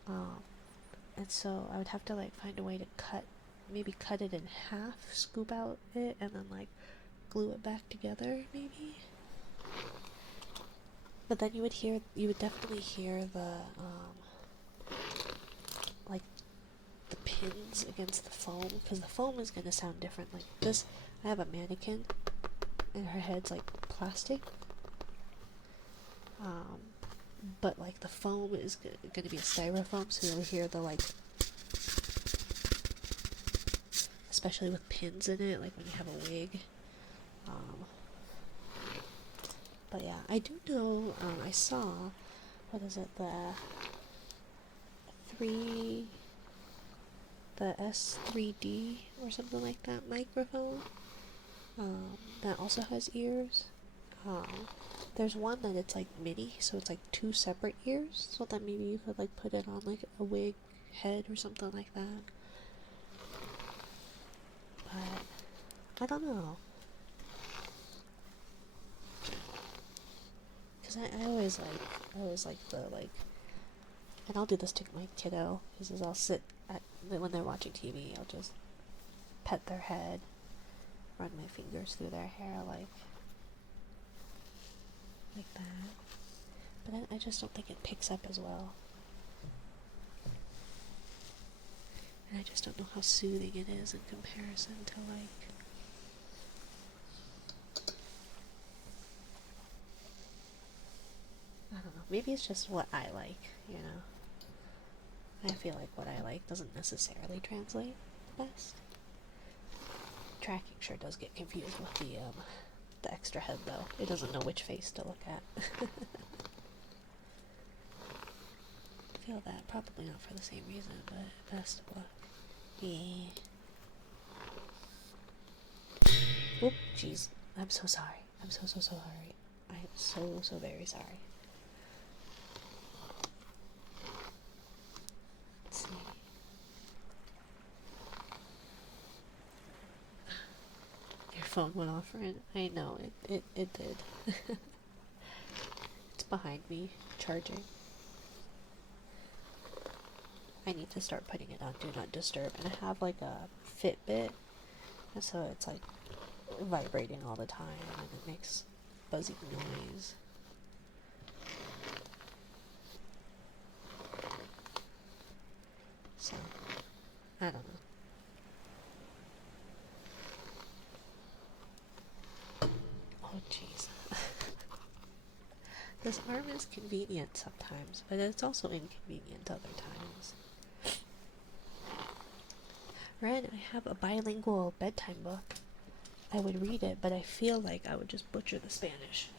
and so I would have to like find a way to maybe cut it in half, scoop out it, and then like glue it back together, maybe. But then you would definitely hear the like the pins against the foam, because the foam is going to sound different. Like this, I have a mannequin and her head's like plastic, but like the foam is going to be a styrofoam, so you'll hear the like, especially with pins in it, like when you have a wig. But yeah, I do know, I saw, what is it, the S3D or something like that microphone, that also has ears. There's one that it's like mini, so it's like 2 separate ears, so that maybe you could like put it on like a wig head or something like that. But I don't know, because I always like the like, and I'll do this to my kiddo, because I'll sit when they're watching TV, I'll just pet their head, run my fingers through their hair like that. But I just don't think it picks up as well. And I just don't know how soothing it is in comparison to like Maybe it's just what I like, you know. I feel like what I like doesn't necessarily translate the best. Tracking sure does get confused with the extra head though. It doesn't know which face to look at. Feel that. Probably not for the same reason, but best of luck. Yeah. Oop, jeez. I'm so sorry. I'm so sorry. I am so very sorry. Let's see. Your phone went off, friend. I know, it did. It's behind me, charging. I need to start putting it on Do Not Disturb, and I have like a Fitbit, and so it's like vibrating all the time, and it makes buzzy noise. So, I don't know. Oh, jeez. This arm is convenient sometimes, but it's also inconvenient other times. Red, I have a bilingual bedtime book. I would read it, but I feel like I would just butcher the Spanish.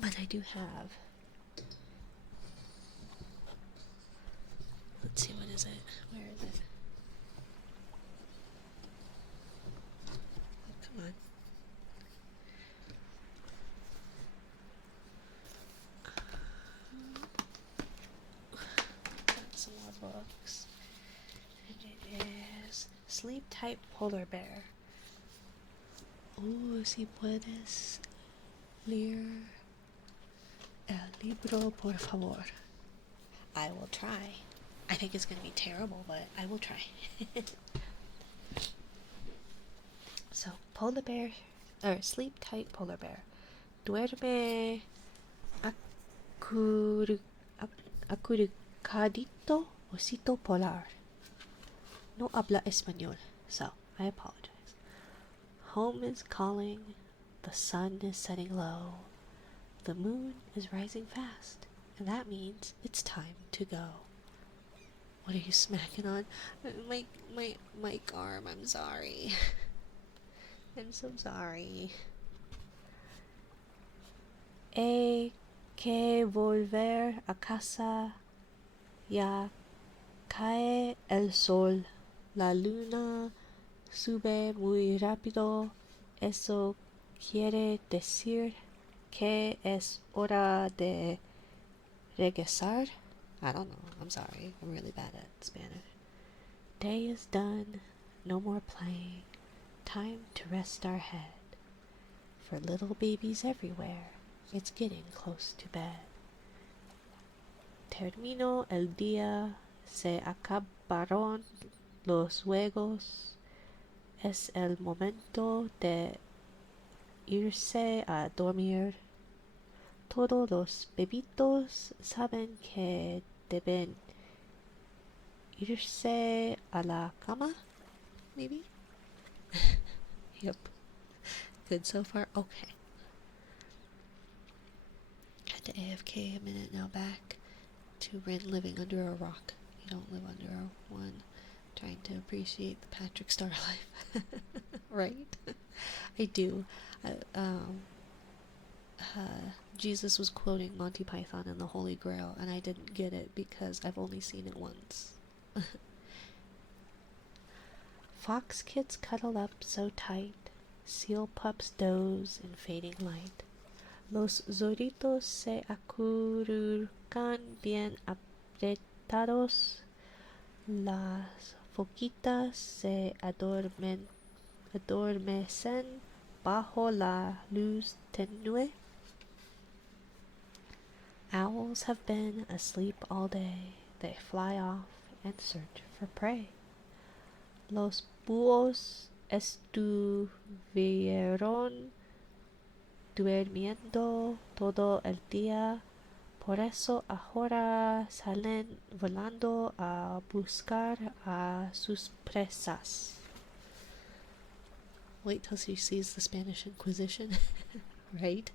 But I do have. Let's see, what is it? Where is it? Oh, come on. Got some more books. And it is Sleep Tight Polar Bear. Si puedes leer el libro, por favor. I will try. I think it's going to be terrible, but I will try. So, Polar Bear, or Sleep Tight Polar Bear. Duerme acurrucadito osito polar. No habla español, so I apologize. Home is calling, the sun is setting low, the moon is rising fast, and that means it's time to go. What are you smacking on? My mic arm, I'm sorry. I'm so sorry. Hay que volver a casa, ya cae el sol, la luna sube muy rápido, eso quiere decir que es hora de regresar. I don't know, I'm sorry, I'm really bad at Spanish. Day is done, no more playing, time to rest our head. For little babies everywhere, it's getting close to bed. Terminó el día, se acabaron los juegos, es el momento de irse a dormir. Todos los bebitos saben que deben irse a la cama, maybe? Yep. Good so far? Okay. Had to AFK a minute, now back to Rin living under a rock. You don't live under one. Trying to appreciate the Patrick Star life. Right? I do. Jesus was quoting Monty Python and the Holy Grail, and I didn't get it because I've only seen it once. Fox kids cuddle up so tight, seal pups doze in fading light. Los zorritos se acurrucan bien apretados, las foquitas se adormecen bajo la luz tenue. Owls have been asleep all day, they fly off and search for prey. Los búhos estuvieron durmiendo todo el día, por eso ahora salen volando a buscar a sus presas. Wait till she sees the Spanish Inquisition. Right?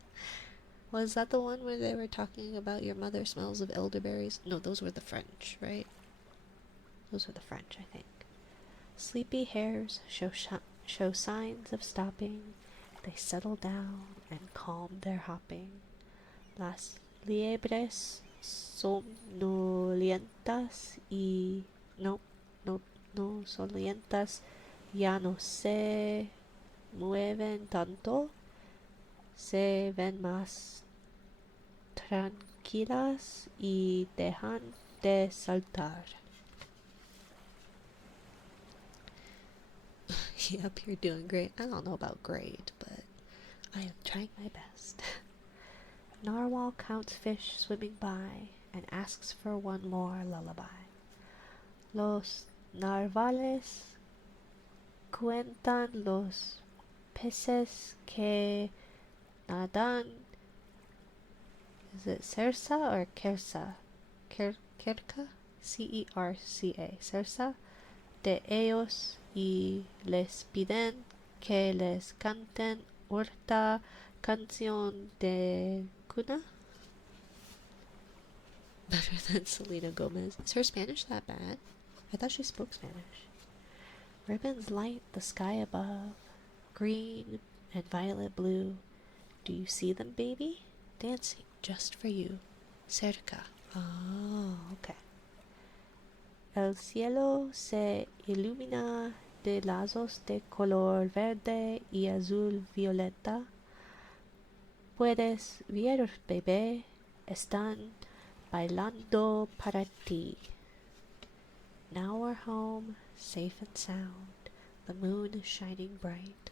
Was that the one where they were talking about your mother smells of elderberries? No, those were the French, right? Those were the French, I think. Sleepy hares show signs of stopping. They settle down and calm their hopping. Las liebres somnolientas y no, no, no somnolientas ya no se mueven tanto, se ven más tranquilas y dejan de saltar. Yep, you're doing great. I don't know about great, but I am trying my best. Narwhal counts fish swimming by and asks for one more lullaby. Los narvales cuentan los peces que nadan. Is it cerca or cerca? Cerca? Cerca. Cerca de ellos y les piden que les canten otra canción de cuna. Better than Selena Gomez. Is her Spanish that bad? I thought she spoke Spanish. Ribbons light the sky above, green and violet blue. Do you see them, baby? Dancing just for you. Cerca. Oh, okay. El cielo se ilumina de lazos de color verde y azul violeta. Puedes ver, bebé, están bailando para ti. Now we're home, safe and sound. The moon is shining bright.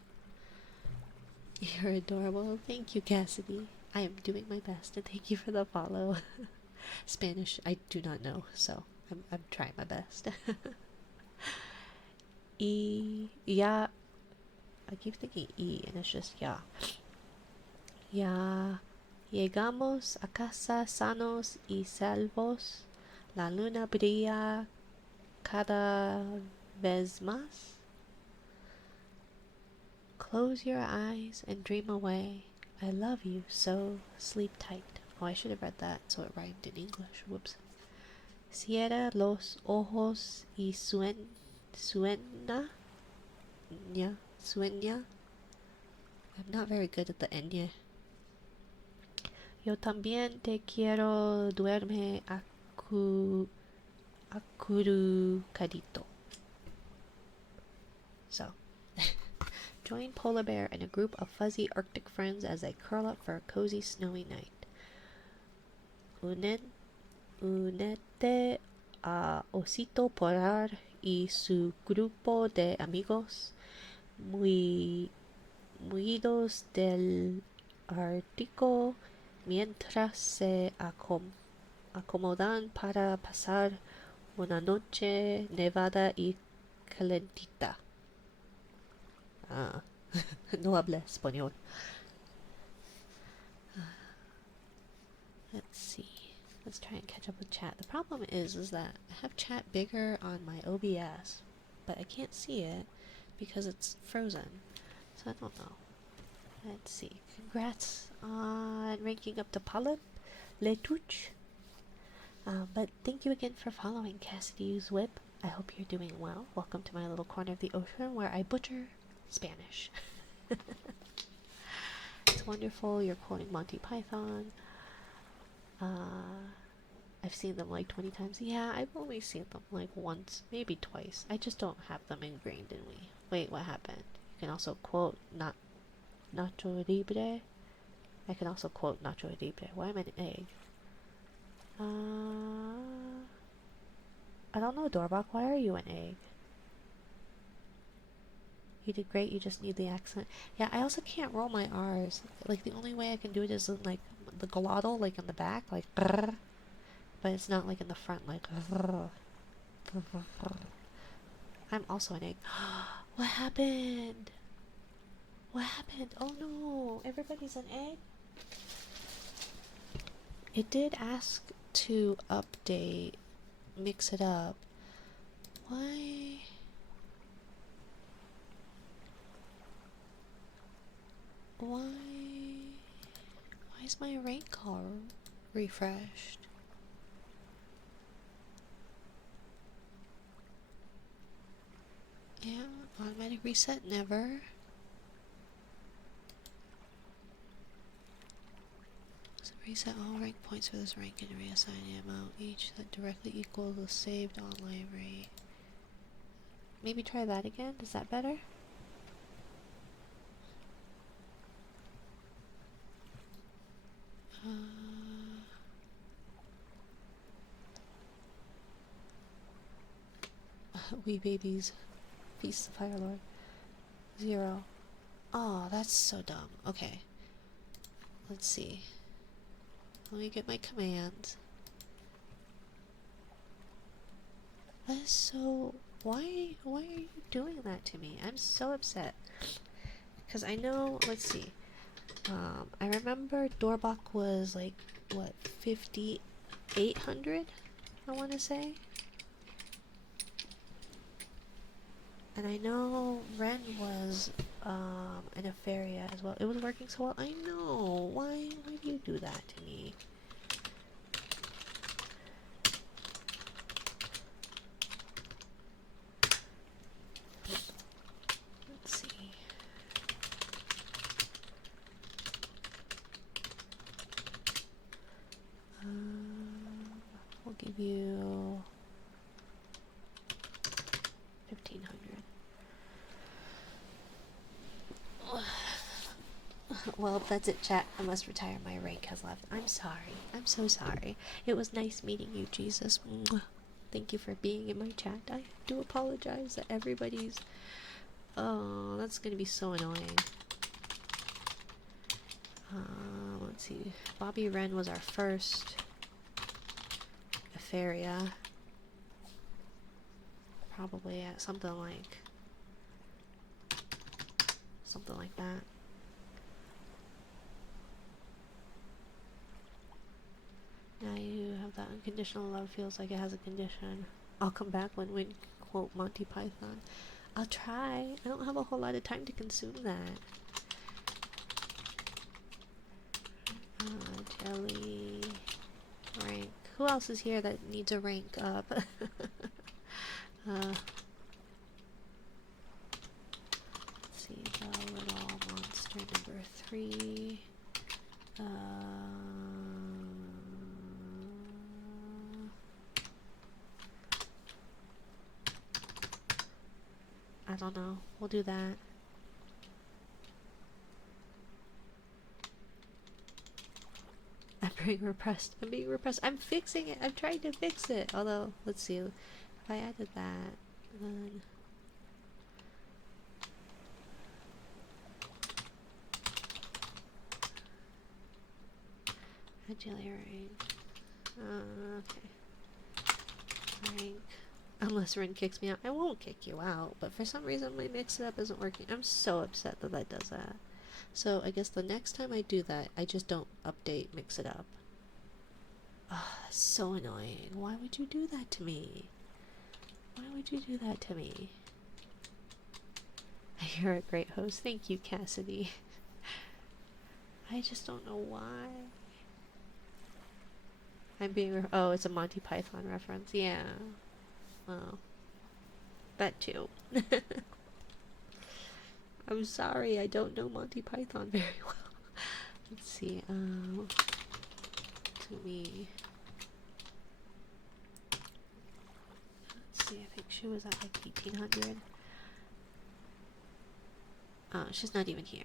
You're adorable. Thank you, Cassidy. I am doing my best, and thank you for the follow. Spanish, I do not know, so I'm trying my best. Ya, I keep thinking and it's just ya. Ya llegamos a casa sanos y salvos. La luna brilla cada vez más. Close your eyes and dream away. I love you, so sleep tight. Oh, I should have read that so it rhymed in English. Whoops. Cierra los ojos y sueña. Sueña. I'm not very good at the ñ. Yo también te quiero, duerme acurrucadito. So, join Polar Bear and a group of fuzzy Arctic friends as they curl up for a cozy snowy night. Únete a Osito Polar y su grupo de amigos muidos del Ártico mientras se acomodan para pasar una noche nevada y calentita. Ah, no habla español. Let's see. Let's try and catch up with chat. The problem is that I have chat bigger on my OBS, but I can't see it because it's frozen. So I don't know. Let's see. Congrats on ranking up to Palip Letouche. But thank you again for following Cassidy's Whip. I hope you're doing well. Welcome to my little corner of the ocean where I butcher Spanish. It's wonderful. You're quoting Monty Python. I've seen them like 20 times. Yeah, I've only seen them like once, maybe twice. I just don't have them ingrained in me. Wait, what happened? You can also quote Nacho Libre. I can also quote Nacho Libre. Why am I an egg? I don't know, Dorbach. Why are you an egg? You did great. You just need the accent. Yeah, I also can't roll my R's. Like, the only way I can do it is in, like, the glottal, like, in the back, like, brr, but it's not, like, in the front, like, brr, brr, brr. I'm also an egg. What happened? What happened? Oh, no. Everybody's an egg? It did ask to update, mix it up. Why? Why? is my rank all refreshed? Yeah, automatic reset, never. So reset all rank points for this rank and reassign the amount each that directly equals the saved online rate. Maybe try that again? Is that better? We babies. Peace, the Fire Lord. 0. Oh, that's so dumb. Okay. Let's see. Let me get my commands. That is so... Why are you doing that to me? I'm so upset. Because I know... Let's see. I remember Doorbach was like, what, 5,800? I want to say. And I know Ren was an Afaria as well. It was working so well. I know. Why do you do that to me? Let's see. We'll give you 1,500. Well, that's it, chat. I must retire. My rank has left. I'm sorry. I'm so sorry. It was nice meeting you, Jesus. Mwah. Thank you for being in my chat. I do apologize that everybody's... Oh, that's gonna be so annoying. Let's see. Bobby Wren was our first Afaria. Probably at something like that. Now you have that unconditional love feels like it has a condition. I'll come back when we quote Monty Python. I'll try. I don't have a whole lot of time to consume that. Jelly. Rank. Who else is here that needs a rank up? Let's see. The little monster number 3. I don't know. We'll do that. I'm being repressed. I'm being repressed. I'm fixing it. I'm trying to fix it. Although, let's see. If I added that, then... Jelly rank. Okay. Rank. Unless Ren kicks me out. I won't kick you out, but for some reason my mix it up isn't working. I'm so upset that that does that. So I guess the next time I do that, I just don't update mix it up. Oh, that's so annoying. Why would you do that to me? Why would you do that to me? You're a great host. Thank you, Cassidy. I just don't know why. I'm being... oh, it's a Monty Python reference. Yeah. Well, that too. I'm sorry, I don't know Monty Python very well. Let's see, to me. Let's see, I think she was at like 1,800. She's not even here.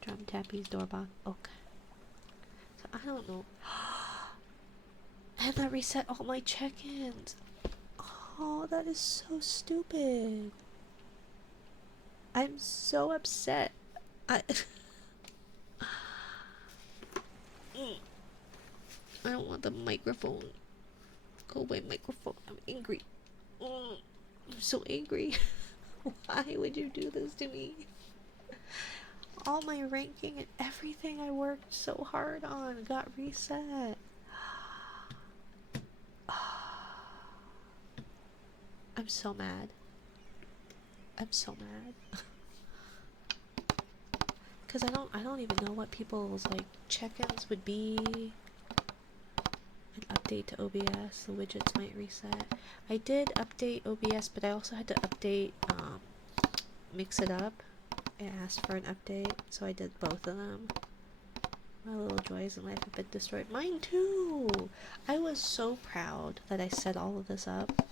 Drum Tappy's Doorbach. Okay. So I don't know. And that reset all my check-ins. Oh, that is so stupid. I'm so upset. I don't want the microphone. Go away, microphone. I'm angry. I'm so angry. Why would you do this to me? All my ranking and everything I worked so hard on got reset. I'm so mad. I'm so mad. Because I don't even know what people's like check-ins would be. An update to OBS, the widgets might reset. I did update OBS, but I also had to update Mix It Up. It asked for an update, so I did both of them. My little joys in life have been destroyed. Mine too! I was so proud that I set all of this up.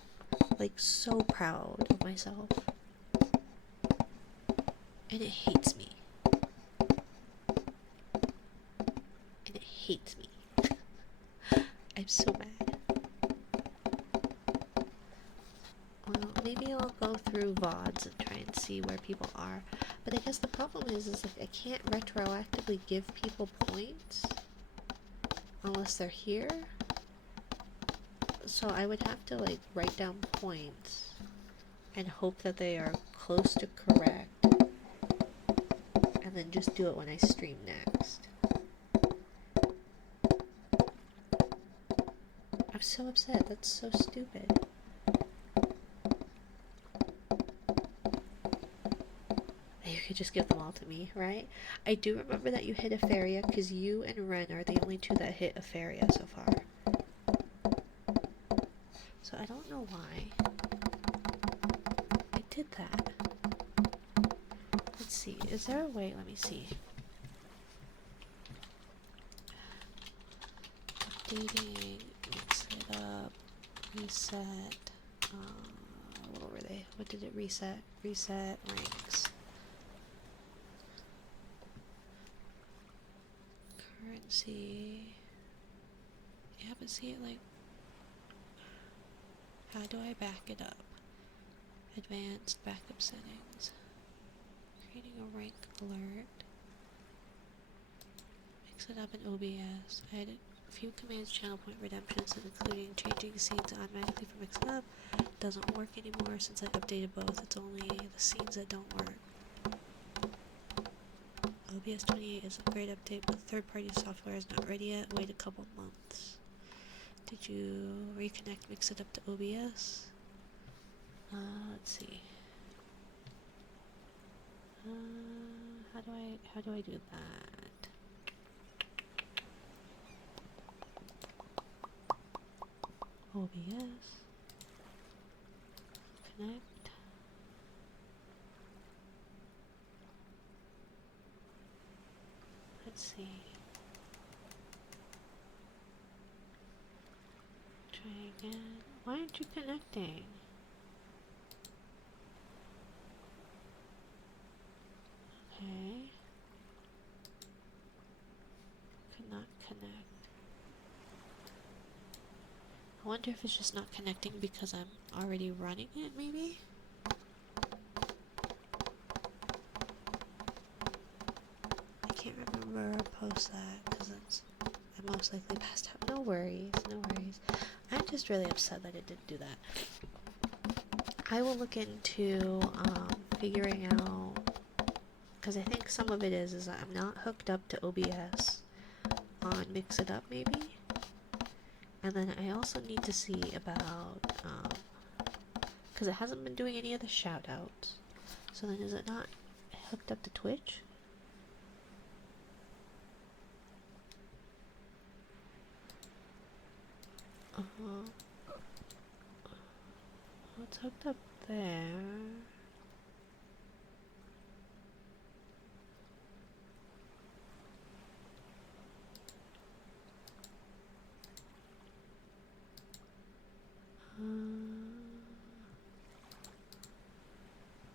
Like, so proud of myself. And it hates me. And it hates me. I'm so mad. Well, maybe I'll go through VODs and try and see where people are. But I guess the problem is like I can't retroactively give people points unless they're here. So I would have to like write down points and hope that they are close to correct, and then just do it when I stream next. I'm so upset. That's so stupid. You could just give them all to me, right? I do remember that you hit Afaria because you and Ren are the only two that hit Afaria so far. So I don't know why I did that. Let's see. Is there a way? Let me see. Updating, mix it up, reset. What were they? What did it reset? Reset ranks. Currency. Yeah, but see it like. How do I back it up? Advanced backup settings. Creating a rank alert. Mix it up in OBS. I added a few commands, channel point redemptions, including changing scenes automatically for mix it up. Doesn't work anymore since I updated both. It's only the scenes that don't work. OBS 28 is a great update, but third-party software is not ready yet. Wait a couple months. Did you reconnect Mix It Up to OBS? Let's see. How do I do that? OBS. Connect. Let's see. Try again. Why aren't you connecting? Okay. Could not connect. I wonder if it's just not connecting because I'm already running it, maybe? I can't remember or post that because I most likely passed out. No worries, no worries. I'm just really upset that it didn't do that. I will look into figuring out, because I think some of it is that I'm not hooked up to OBS on Mix It Up maybe. And then I also need to see about, because it hasn't been doing any of the shout outs. So then is it not hooked up to Twitch? It's hooked up there.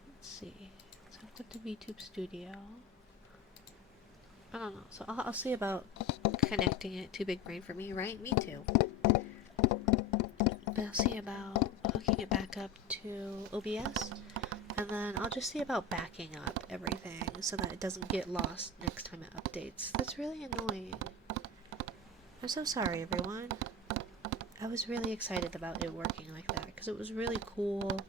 Let's see. It's hooked up to VTube Studio. I don't know. So I'll see about connecting it to Big Brain for me, right? Me too. But I'll see about hooking it back up to OBS. And then I'll just see about backing up everything so that it doesn't get lost next time it updates. That's really annoying. I'm so sorry, everyone. I was really excited about it working like that because it was really cool.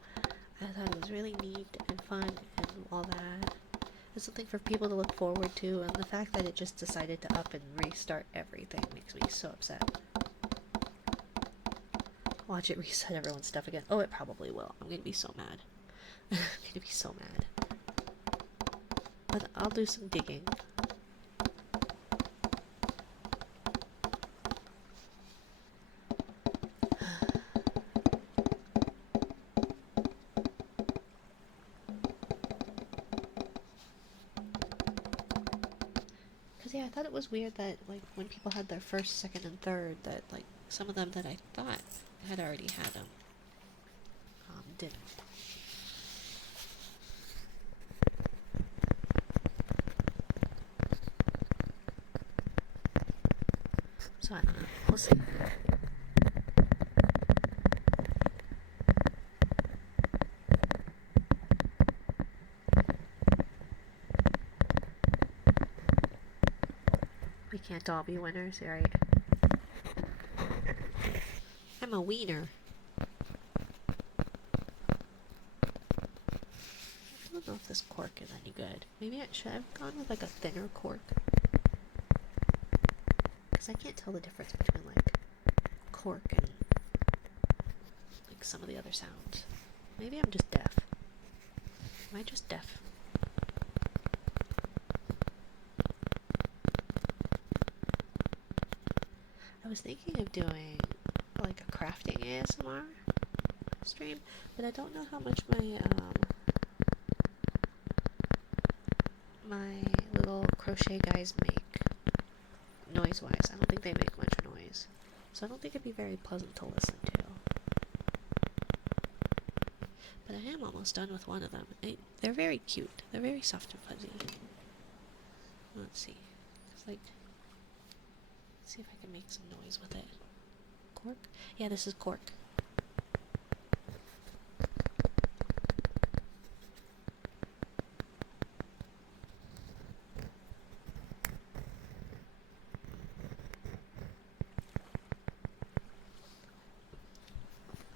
I thought it was really neat and fun and all that. It's something for people to look forward to, and the fact that it just decided to up and restart everything makes me so upset. Watch it reset everyone's stuff again. Oh, it probably will. I'm gonna be so mad. I'm gonna be so mad. But I'll do some digging. Cause yeah, I thought it was weird that like when people had their first, second, and third, that like some of them that I thought had already had them, didn't. So I don't know. We'll see. We can't all be winners, right? I'm a wiener. I don't know if this cork is any good. Maybe I should have gone with like a thinner cork. Because I can't tell the difference between like cork and like some of the other sounds. Maybe I'm just deaf. Am I just deaf? I was thinking of doing like a crafting ASMR stream, but I don't know how much my little crochet guys make noise-wise. I don't think they make much noise, so I don't think it'd be very pleasant to listen to. But I am almost done with one of them. They're very cute. They're very soft and fuzzy. Let's see. It's like, let's see if I can make some noise with it. Cork? Yeah, this is cork.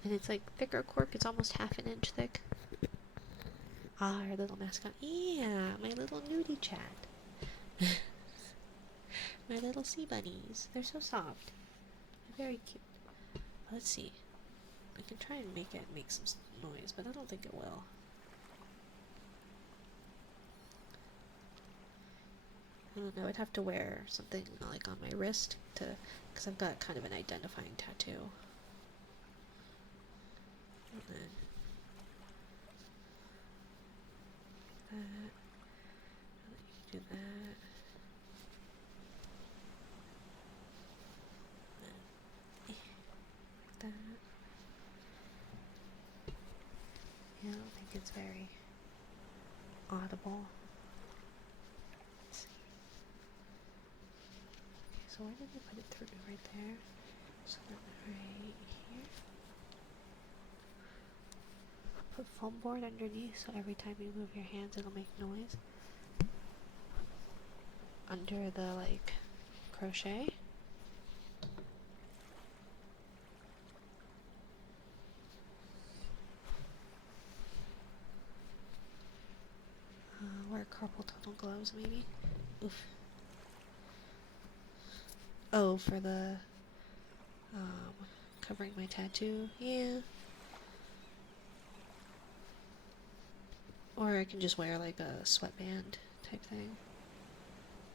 And it's like thicker cork. It's almost half an inch thick. Ah, our little mascot. Yeah, my little nudie chat. My little sea bunnies. They're so soft. They're very cute. Let's see. I can try and make it make some noise, but I don't think it will. I don't know. I'd have to wear something like on my wrist because I've got kind of an identifying tattoo. And then that. Do that. That. Yeah, I don't think it's very audible. Let's see. Okay, so where did I put it through? Right there. So then right here. Put foam board underneath so every time you move your hands it'll make noise. Under the like crochet. Wear carpal tunnel gloves maybe. Oof. Oh, for the covering my tattoo. Yeah. Or I can just wear like a sweatband type thing,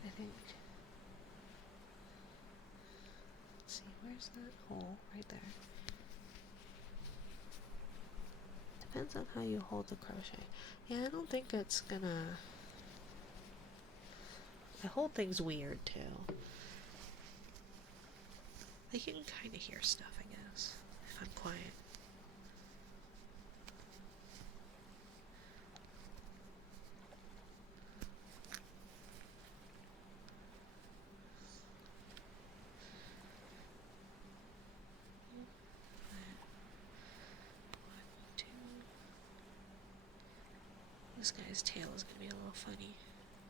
I think. Let's see, where's that hole? Right there. Depends on how you hold the crochet. Yeah, I don't think it's gonna... I hold things weird too. Like you can kind of hear stuff, I guess, if I'm quiet. This guy's tail is going to be a little funny,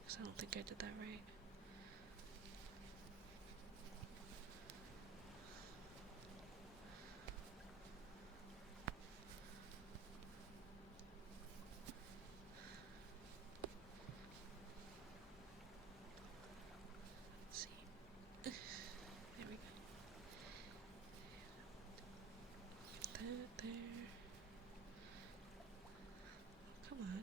because I don't think I did that right. Let's see. There we go. Get that there. Come on.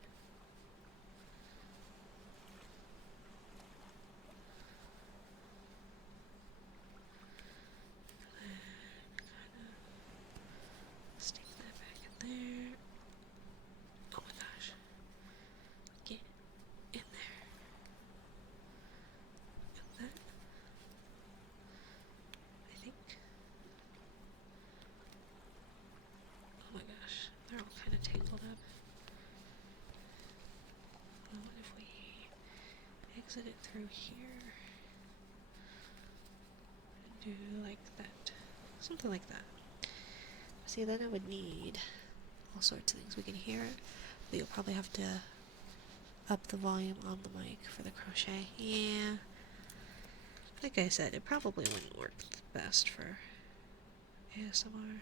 exit it through here. Do like that. Something like that. See, then I would need all sorts of things. We can hear it, but you'll probably have to up the volume on the mic for the crochet. Yeah. Like I said, it probably wouldn't work the best for ASMR.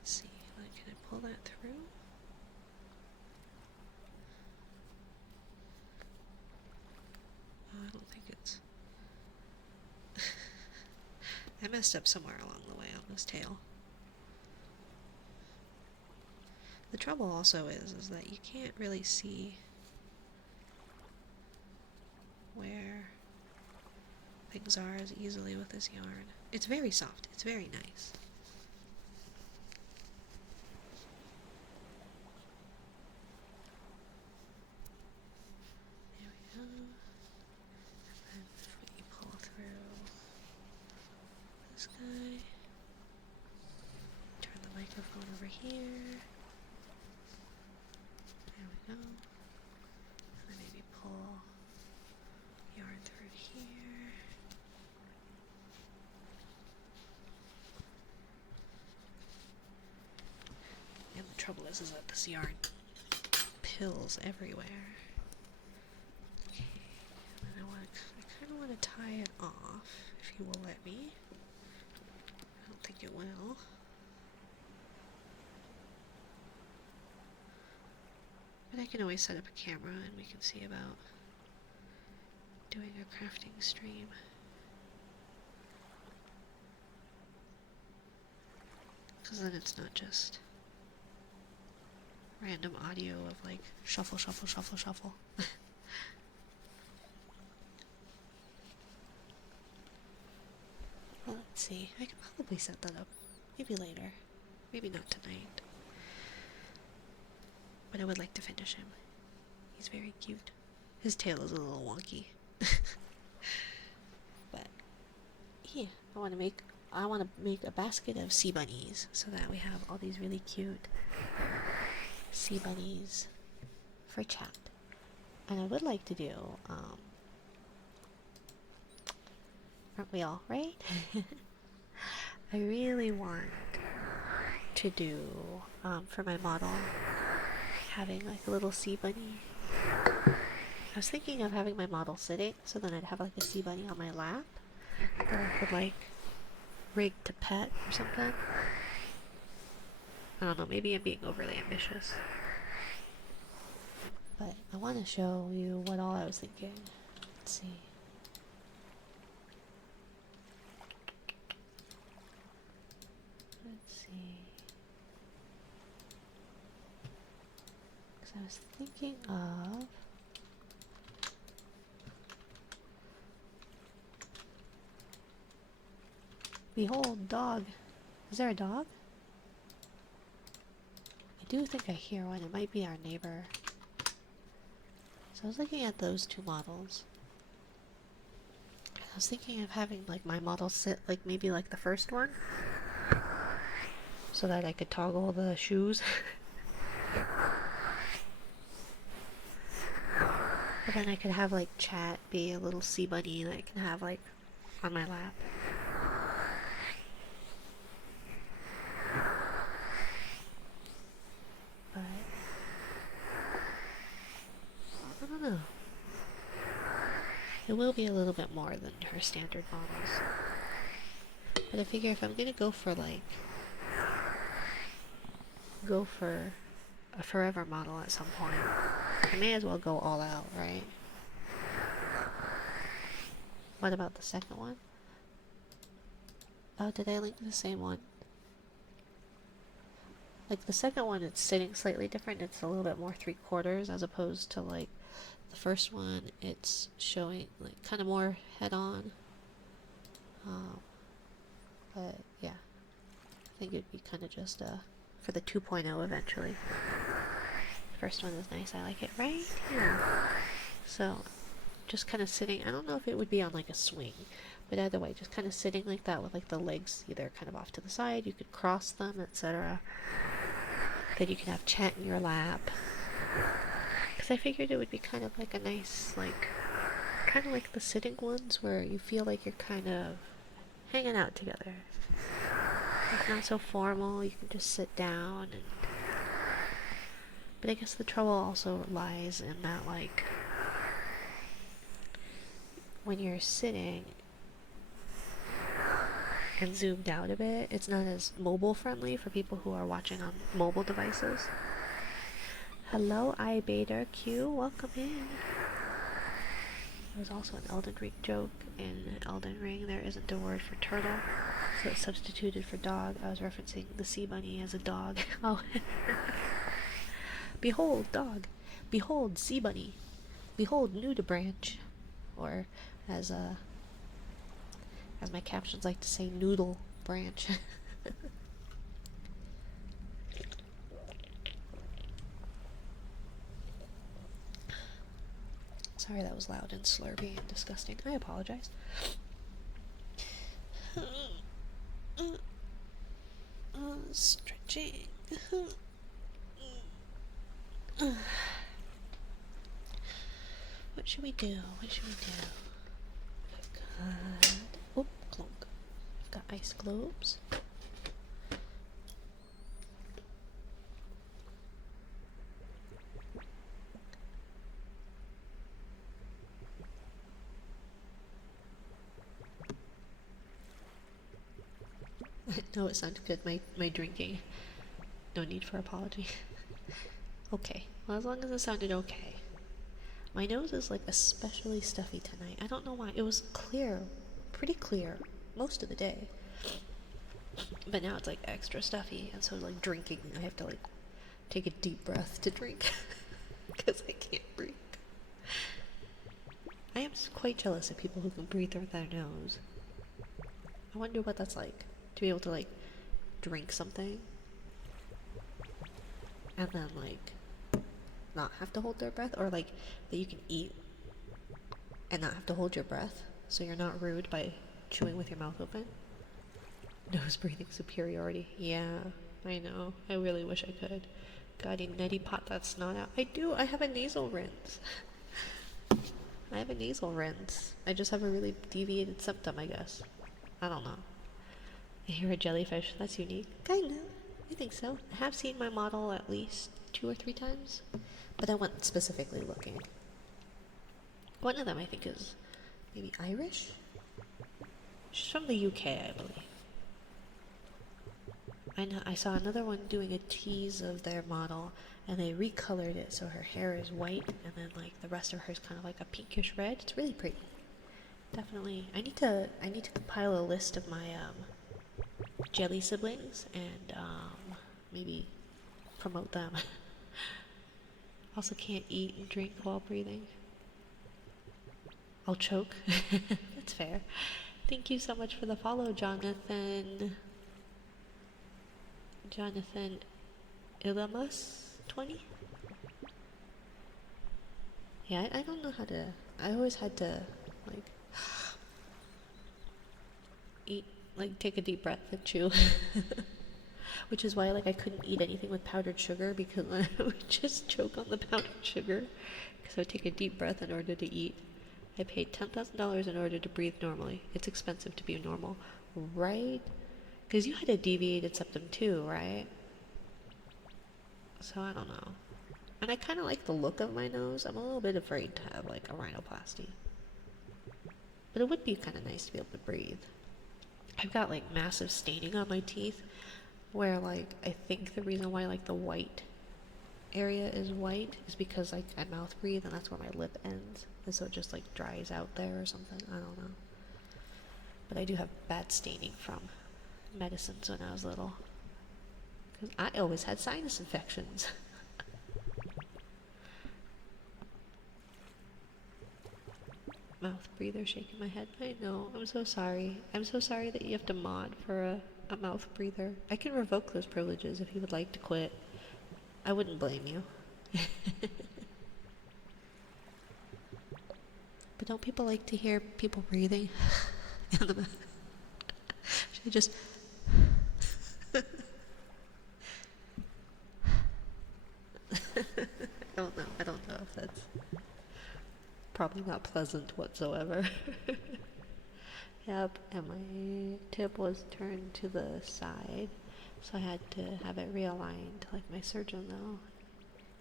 Let's see, like, can I pull that through? Oh, I don't think it's... I messed up somewhere along the way on this tail. The trouble also is that you can't really see where things are as easily with this yarn. It's very soft. It's very nice. There we go. And then when you pull through this guy, turn the microphone over here. There we go. And then maybe pull yarn through here. And the trouble is that this yarn pills everywhere. Okay, and I kind of want to tie it off, if you will let me. I don't think it will. But I can always set up a camera and we can see about doing a crafting stream. Because then it's not just random audio of like shuffle, shuffle, shuffle, shuffle. Well, let's see. I could probably set that up. Maybe later. Maybe not tonight. But I would like to finish him. He's very cute. His tail is a little wonky. But yeah, I want to make a basket of sea bunnies so that we have all these really cute sea bunnies for chat. And I would like to do aren't we all, right? I really want to do for my model having like a little sea bunny. I was thinking of having my model sitting, so then I'd have like a sea bunny on my lap that I could like rig to pet or something. I don't know, maybe I'm being overly ambitious. But I want to show you what all I was thinking. Let's see. Let's see. Because I was thinking of... Behold, dog. Is there a dog? I do think I hear one. It might be our neighbor. So I was looking at those two models. I was thinking of having like my model sit like maybe like the first one, so that I could toggle the shoes. But then I could have like chat be a little sea bunny that I can have like on my lap. But I don't know. It will be a little bit more than her standard models. But I figure if I'm gonna go for a forever model at some point, I may as well go all out, right? What about the second one? Oh, did I link the same one? Like the second one, it's sitting slightly different. It's a little bit more 3/4 as opposed to like the first one. It's showing like kind of more head on. But yeah, I think it'd be kind of just for the 2.0 eventually. The first one is nice. I like it, right? Yeah. So just kind of sitting. I don't know if it would be on like a swing, But either way, just kind of sitting like that with like the legs either kind of off to the side, you could cross them, etc. Then you can have chat in your lap. Because I figured it would be kind of like a nice, like, kind of like the sitting ones where you feel like you're kind of hanging out together. It's not so formal, you can just sit down and... But I guess the trouble also lies in that, like, when you're sitting and zoomed out a bit, it's not as mobile friendly for people who are watching on mobile devices. Hello, iBeta Q, welcome in. There's also an Elden Ring joke. In Elden Ring, there isn't a word for turtle, so it's substituted for dog. I was referencing the sea bunny as a dog. Oh. Behold, dog. Behold, sea bunny. Behold, nudibranch. Or, as my captions like to say, noodle branch. Sorry that was loud and slurpy and disgusting. I apologize. Stretching. What should we do? What should we do? I've got... Oh, clunk. I've got ice globes. No, it sounded good. My drinking. No need for apology. Okay. Well, as long as it sounded okay. My nose is like especially stuffy tonight. I don't know why. It was clear, pretty clear, most of the day. But now it's like extra stuffy, and so like drinking, I have to like take a deep breath to drink because I can't breathe. I am quite jealous of people who can breathe through their nose. I wonder what that's like, to be able to like drink something and then like not have to hold their breath, or like that you can eat and not have to hold your breath, so you're not rude by chewing with your mouth open. Nose breathing superiority. Yeah, I know. I really wish I could. God, you nutty pot that snot out. I do. I have a nasal rinse. I have a nasal rinse. I just have a really deviated septum, I guess. I don't know. I hear a jellyfish. That's unique. Kinda. I think so. I have seen my model at least 2 or 3 times, but I wasn't specifically looking. One of them I think is maybe Irish? She's from the UK, I believe. I know. I saw another one doing a tease of their model, and they recolored it so her hair is white, and then like the rest of her is kind of like a pinkish red. It's really pretty. Definitely. I need to compile a list of my jelly siblings and maybe promote them. Also can't eat and drink while breathing. I'll choke. That's fair. Thank you so much for the follow, Jonathan. Jonathan Ilamus 20? Yeah, I don't know how to... I always had to, like... eat, like, take a deep breath and chew. Which is why, like, I couldn't eat anything with powdered sugar, because I would just choke on the powdered sugar. Because I would take a deep breath in order to eat. I paid $10,000 in order to breathe normally. It's expensive to be normal. Right? Because you had a deviated septum too, right? So I don't know. And I kind of like the look of my nose. I'm a little bit afraid to have, like, a rhinoplasty. But it would be kind of nice to be able to breathe. I've got, like, massive staining on my teeth, where, like, I think the reason why, like, the white area is white is because, like, I mouth breathe and that's where my lip ends, and so it just, like, dries out there or something. I don't know. But I do have bad staining from medicines when I was little, because I always had sinus infections. Mouth breather, shaking my head. I know. I'm so sorry. I'm so sorry that you have to mod for a mouth breather. I can revoke those privileges if you would like to quit. I wouldn't blame you. But don't people like to hear people breathing? Should I just... I don't know if that's probably not pleasant whatsoever. Yep, and my tip was turned to the side, so I had to have it realigned like my surgeon though.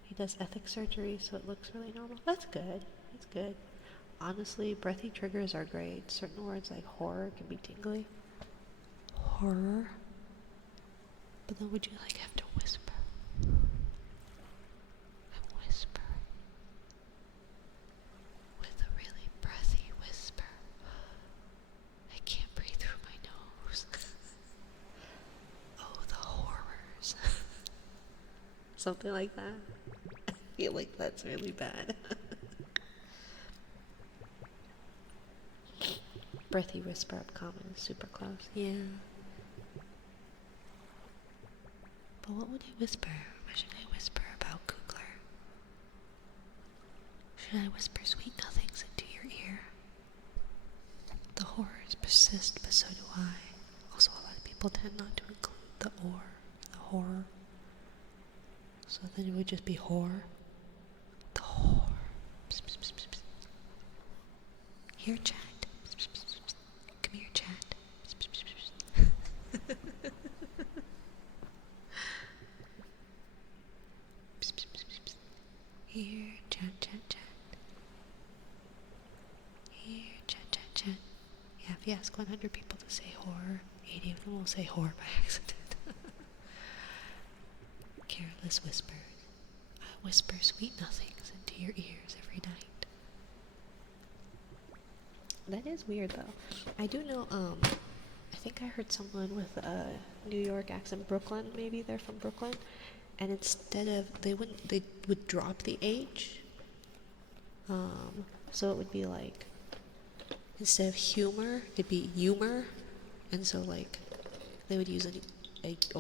He does ethic surgery, so it looks really normal. That's good. That's good. Honestly, breathy triggers are great. Certain words like horror can be tingly. Horror? But then would you like have to whisper? I'm whispering. With a really breathy whisper. I can't breathe through my nose. Oh, the horrors. Something like that. I feel like that's really bad. Breathy whisper up common is super close. Yeah. But what would I whisper? What should I whisper about Kugler? Should I whisper sweet nothings into your ear? The horrors persist, but so do I. Also, a lot of people tend not to include the or, the horror. So then it would just be horror. The horror. Psst, psst, psst, psst. Here, chat. Psst, psst, psst, psst. Come here, chat. Psst, psst, psst, psst. Psst, psst, psst, psst. Here, chat, chat, chat. Here, chat, chat, chat. Yeah, if you ask 100 people to say horror, 80 of them will say horror by accident. Careless whispers. I whisper sweet nothings into your ears every night. That is weird though. I do know, I think I heard someone with a New York accent, Brooklyn, maybe they're from Brooklyn, and instead of, they would drop the H, so it would be like, instead of humor, it'd be humor, and so like, they would use a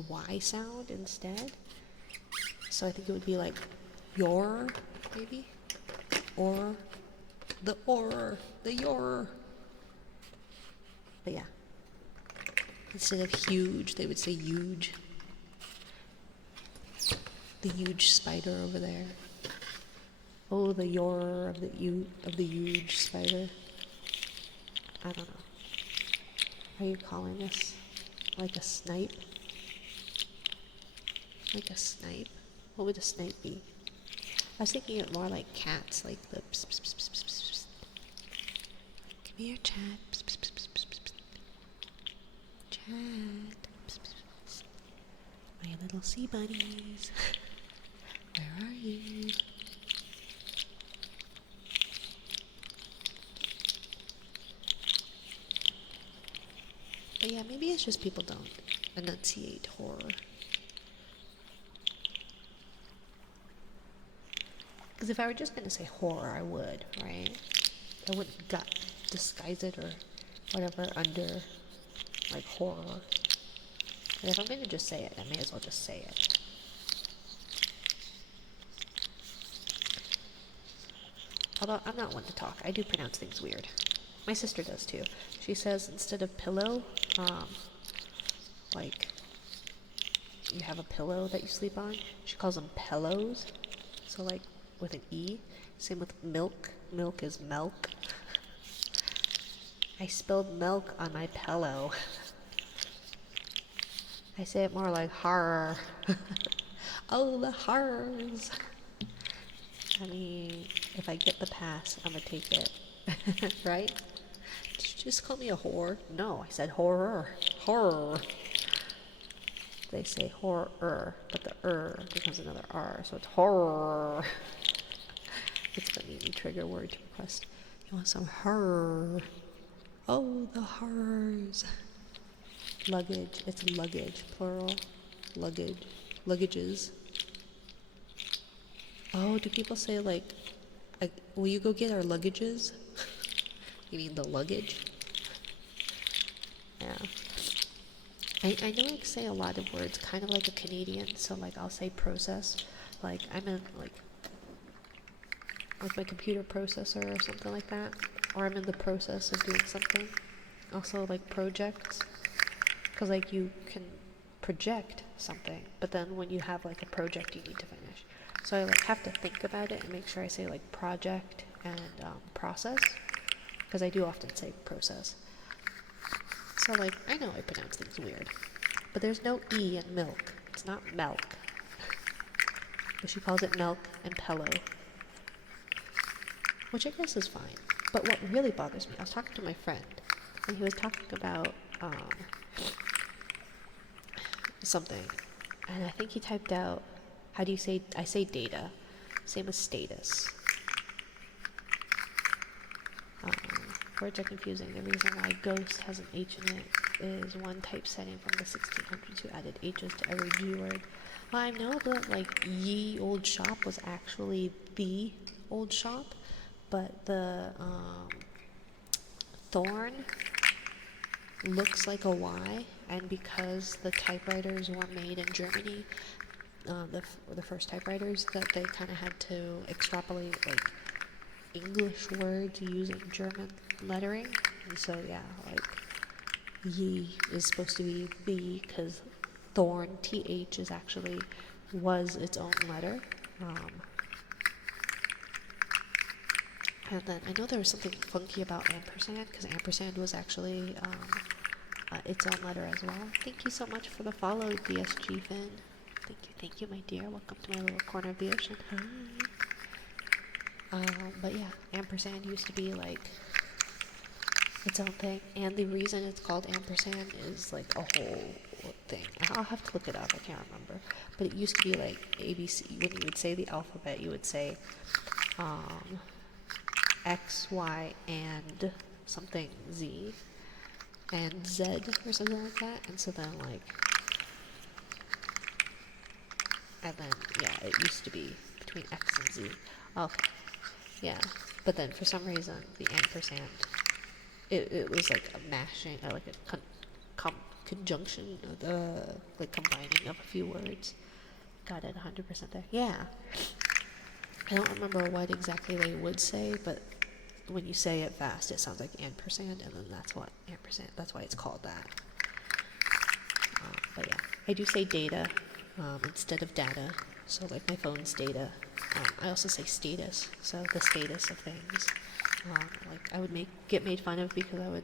Y sound instead, so I think it would be like, your, maybe, or, the your. But yeah, instead of huge, they would say huge. The huge spider over there. Oh, the your of the huge spider. I don't know. Are you calling this like a snipe? Like a snipe? What would a snipe be? I was thinking it more like cats, like the pss, pss, pss, pss, pss, pss. Come here, chat. Pss, pss, pss, pss, pss, pss. Chat. Pss, pss, pss. My little sea bunnies. Where are you? But yeah, maybe it's just people don't enunciate horror. Because if I were just going to say horror, I would, right? I wouldn't disguise it or whatever under, like, horror. And if I'm going to just say it, I may as well just say it. Although I'm not one to talk, I do pronounce things weird. My sister does too. She says instead of pillow, like, you have a pillow that you sleep on, she calls them pillows. So like, with an E. Same with milk. Milk is milk. I spilled milk on my pillow. I say it more like horror. Oh, the horrors. I mean, if I get the pass, I'm gonna take it. Right? Did you just call me a whore? No, I said horror. Horror. They say horror, but the becomes another R, so it's horror. It's funny, new trigger word to request. You want some horror? Oh, the horrors. Luggage. It's luggage, plural. Luggage. Luggages. Oh, do people say like, will you go get our luggages? You mean the luggage? Yeah. I know I say a lot of words, kind of like a Canadian, so like I'll say process. Like I'm in like my computer processor or something like that. Or I'm in the process of doing something. Also, like projects, because like you can project something, but then when you have like a project you need to finish, so I like have to think about it and make sure I say like project and process, because I do often say process. So like I know I pronounce things weird, but there's no E in milk. It's not milk. But she calls it milk and pillow, which I guess is fine. But what really bothers me, I was talking to my friend, and he was talking about something, and I think he typed out, how do you say, I say data, same as status. Words are confusing. The reason why ghost has an H in it is one typesetting from the 1600s who added H's to every G word. Well, I know that like ye old shop was actually the old shop, but the thorn looks like a Y, and because the typewriters were made in Germany, the first typewriters, that they kind of had to extrapolate like English words using German lettering, and so yeah, like ye is supposed to be the, because thorn, th, is actually was its own letter. And then I know there was something funky about ampersand, because ampersand was actually its own letter as well. Thank you so much for the follow, DSG Finn. Thank you, my dear. Welcome to my little corner of the ocean. Hi. But yeah, ampersand used to be like its own thing, and the reason it's called ampersand is like a whole thing. I'll have to look it up, I can't remember. But it used to be like ABC. When you would say the alphabet, you would say X, Y, and something Z, and Z, or something like that. And so then like, and then yeah, it used to be between X and Z. Okay, yeah. But then for some reason, the ampersand, it was like a mashing, like a conjunction, of the like combining of a few words. Got it 100% there. Yeah. I don't remember what exactly they would say, but when you say it fast, it sounds like ampersand, and then that's what ampersand, that's why it's called that. But yeah, I do say data instead of data, so like my phone's data. I also say status, so the status of things. Like I would get made fun of because I would,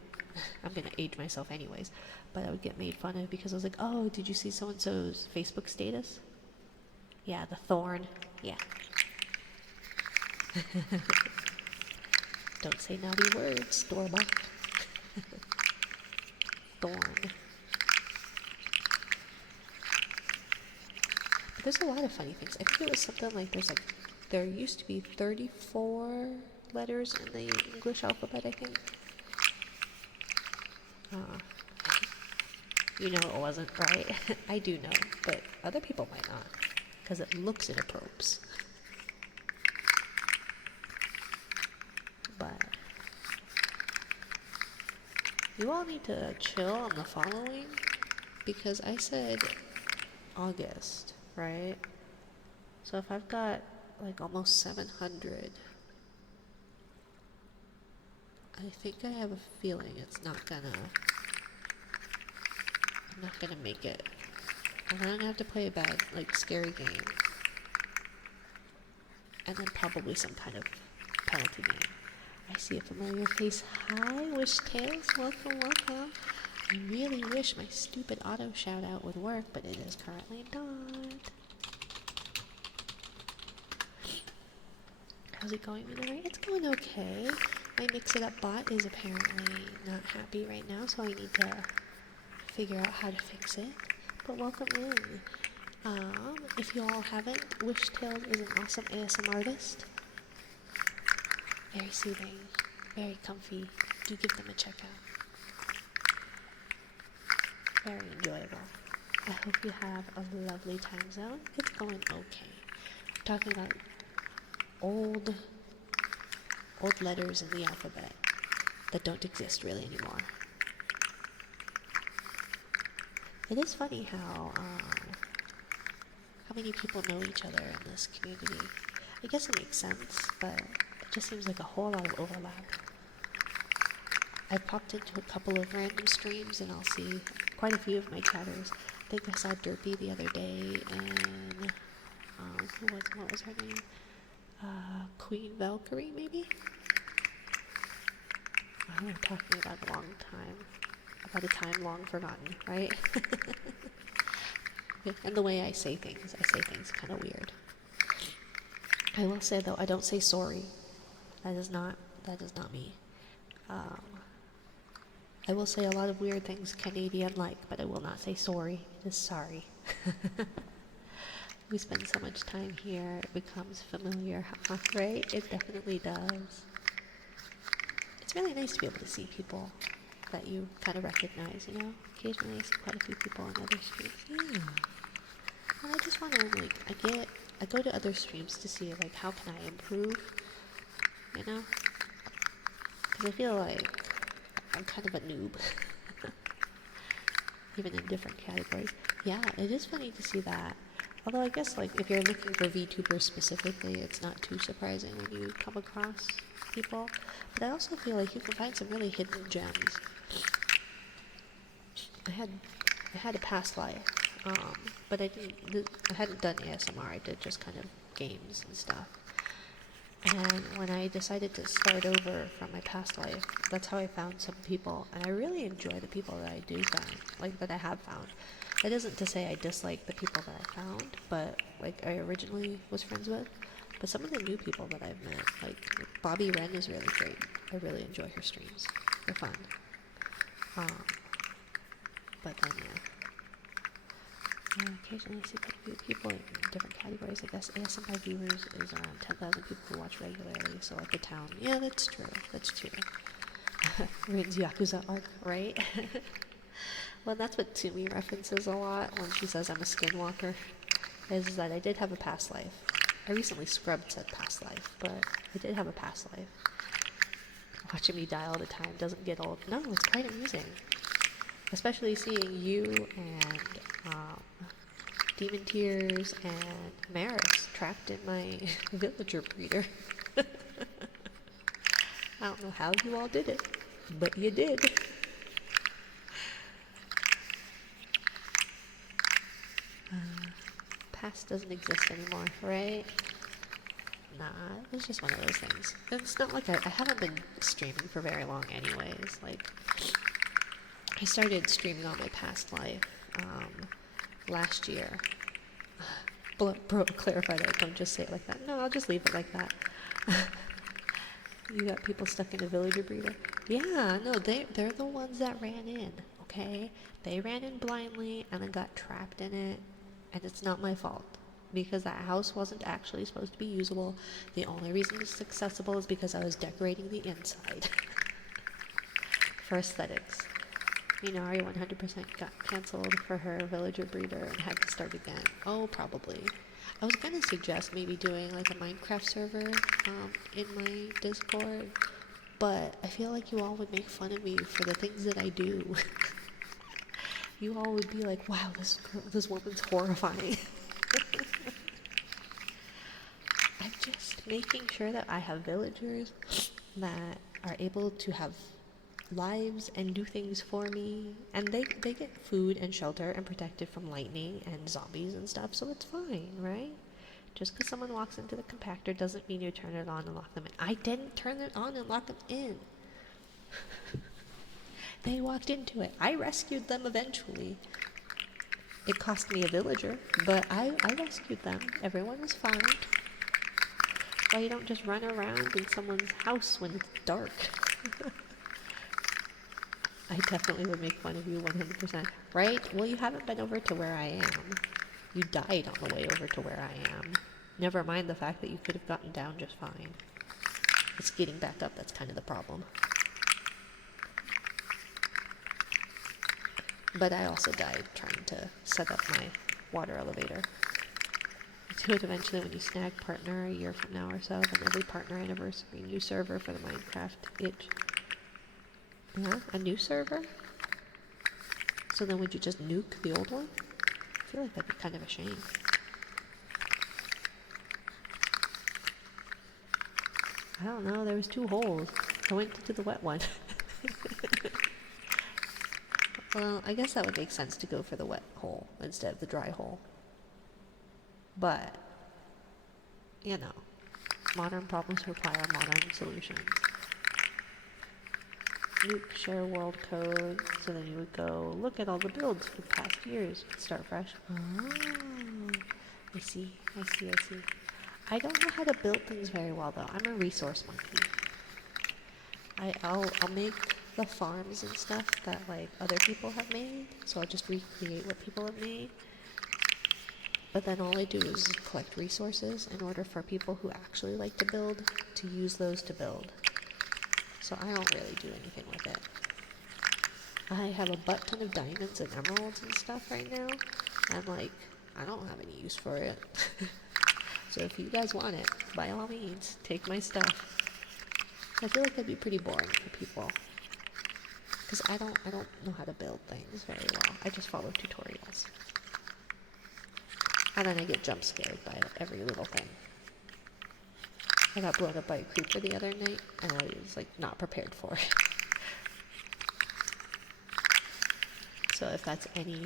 I'm gonna age myself anyways, but I would get made fun of because I was like, oh, did you see so-and-so's Facebook status? Yeah, the thorn. Yeah. Don't say naughty words, store-bought. Thorn. But there's a lot of funny things. I think it was something like there used to be 34 letters in the English alphabet, I think. You know it wasn't, right? I do know, but other people might not, because it looks inappropriate. But you all need to chill on the following, because I said August, right? So if I've got like almost 700, I think I have a feeling I'm not gonna make it. And then I'm gonna have to play a bad, like, scary game. And then probably some kind of penalty game. I see a familiar face. Hi, Wish Tales. Welcome, welcome. I really wish my stupid auto shout out would work, but it is currently not. How's it going, Minori? It's going okay. My Mix It Up bot is apparently not happy right now, so I need to figure out how to fix it. But welcome in. If you all haven't, Wish Tales is an awesome ASM artist. Very soothing, very comfy. Do give them a check out. Very enjoyable. I hope you have a lovely time zone. It's going okay. I'm talking about old letters in the alphabet that don't exist really anymore. It is funny how many people know each other in this community. I guess it makes sense, but it just seems like a whole lot of overlap. I've popped into a couple of random streams and I'll see quite a few of my chatters. I think I saw Derpy the other day, and what was her name? Queen Valkyrie, maybe? We're talking about a long time. About a time long forgotten, right? And the way I say things kind of weird. I will say though, I don't say sorry. That is not me. I will say a lot of weird things Canadian-like, but I will not say sorry. It is sorry. We spend so much time here, it becomes familiar, right? It definitely does. It's really nice to be able to see people that you kind of recognize, you know? Occasionally I see quite a few people on other streams. Yeah. And I just want to, like, I go to other streams to see, like, how can I improve, you know? Because I feel like I'm kind of a noob. Even in different categories. Yeah, it is funny to see that. Although I guess, like, if you're looking for VTubers specifically, it's not too surprising when you come across people. But I also feel like you can find some really hidden gems. I had a past life, but I hadn't done ASMR. I did just kind of games and stuff. And when I decided to start over from my past life, that's how I found some people. And I really enjoy the people that I do find, like, that I have found. It isn't to say I dislike the people that I found, but, like, I originally was friends with. But some of the new people that I've met, like Bobby Wren is really great. I really enjoy her streams. They're fun. But then, yeah, occasionally I see quite a few people in different categories. I guess ASMR viewers is around 10,000 people who watch regularly, so like the town. Yeah, that's true. That's true. Rin's Yakuza arc, right? Well, that's what Tsumi references a lot when she says I'm a skinwalker, is that I did have a past life. I recently scrubbed said past life, but I did have a past life. Watching me die all the time doesn't get old. No, it's quite amusing. Especially seeing you and Demon Tears and Maris trapped in my villager breeder. I don't know how you all did it, but you did. Past doesn't exist anymore, right? Nah, it was just one of those things. It's not like I haven't been streaming for very long anyways. Like, I started streaming on my past life last year. Bro, clarify that. Don't just say it like that. No, I'll just leave it like that. You got people stuck in a villager breeder. Yeah, no, they're the ones that ran in, okay? They ran in blindly and then got trapped in it, and it's not my fault. Because that house wasn't actually supposed to be usable. The only reason it's accessible is because I was decorating the inside. For aesthetics. Minari 100% got cancelled for her villager breeder and had to start again. Oh, probably. I was gonna suggest maybe doing like a Minecraft server in my Discord, but I feel like you all would make fun of me for the things that I do. You all would be like, wow, this woman's horrifying. I'm just making sure that I have villagers that are able to have lives and do things for me, and they get food and shelter and protected from lightning and zombies and stuff, so it's fine, right? Just because someone walks into the compactor doesn't mean you turn it on and lock them in. I didn't turn it on and lock them in. They walked into it. I rescued them eventually. It cost me a villager, but I rescued them. Everyone was fine. Why you don't just run around in someone's house when it's dark? I definitely would make fun of you 100%. Right? Well, you haven't been over to where I am. You died on the way over to where I am. Never mind the fact that you could have gotten down just fine. It's getting back up that's kind of the problem. But I also died trying to set up my water elevator. Do it eventually when you snag partner a year from now or so, and every partner anniversary, new server for the Minecraft itch. Yeah, a new server? So then would you just nuke the old one? I feel like that'd be kind of a shame. I don't know, there was 2 holes. I went into the wet one. Well, I guess that would make sense to go for the wet hole instead of the dry hole. But, you know, modern problems require modern solutions. Nuke share world code, so then you would go look at all the builds for the past years. Start fresh. Oh, I see. I don't know how to build things very well though. I'm a resource monkey. I'll make the farms and stuff that like other people have made, so I'll just recreate what people have made. But then all I do is collect resources in order for people who actually like to build to use those to build. So I don't really do anything with it. I have a butt ton of diamonds and emeralds and stuff right now. I'm like, I don't have any use for it. So if you guys want it, by all means, take my stuff. I feel like that'd be pretty boring for people. Because I don't know how to build things very well. I just follow tutorials. And then I get jump scared by every little thing. I got blown up by a creeper the other night, and I was like not prepared for it. So if that's any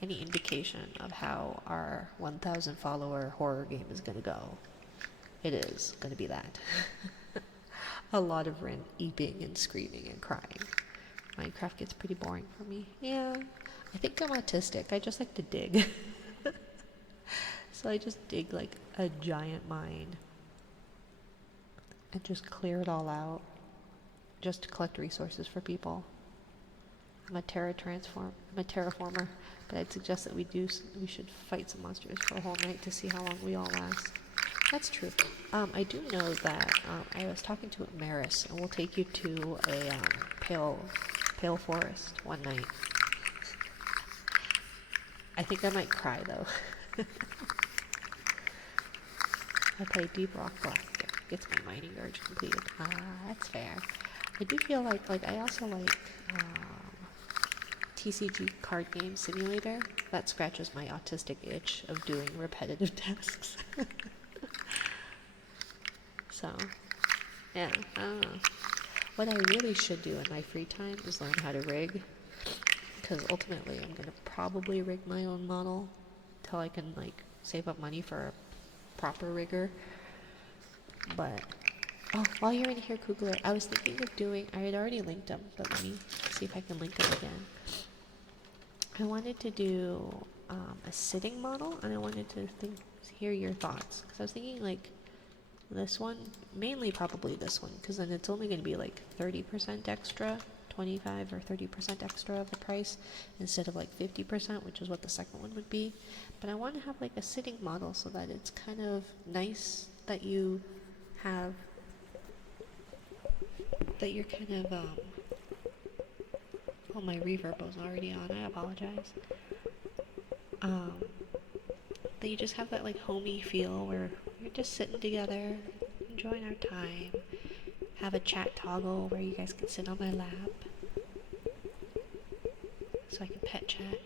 indication of how our 1,000 follower horror game is gonna go, it is gonna be that. A lot of Rin eeping and screaming and crying. Minecraft gets pretty boring for me. Yeah, I think I'm autistic. I just like to dig. So I just dig like a giant mine and just clear it all out just to collect resources for people. I'm a terraformer, but I'd suggest that we should fight some monsters for a whole night to see how long we all last. That's true. I do know that I was talking to Maris, and we'll take you to a pale forest one night. I think I might cry though. I play Deep Rock Black. Gets my mining urge completed. That's fair. I do feel like I also like TCG card game simulator. That scratches my autistic itch of doing repetitive tasks. So, yeah, I don't know. What I really should do in my free time is learn how to rig. Because ultimately I'm going to probably rig my own model till I can like save up money for a proper rigger. But, oh, while you're in here, Kugler, I was thinking of doing, I had already linked them, but let me see if I can link them again. I wanted to do a sitting model, and I wanted to hear your thoughts. Because I was thinking like this one, mainly probably this one, because then it's only going to be like 30% extra, 25 or 30% extra of the price, instead of like 50%, which is what the second one would be. But I want to have like a sitting model so that it's kind of nice that you have, that you're kind of, oh, my reverb was already on, I apologize. That you just have that like homey feel where you're just sitting together, enjoying our time, have a chat toggle where you guys can sit on my lap, so I can pet chat.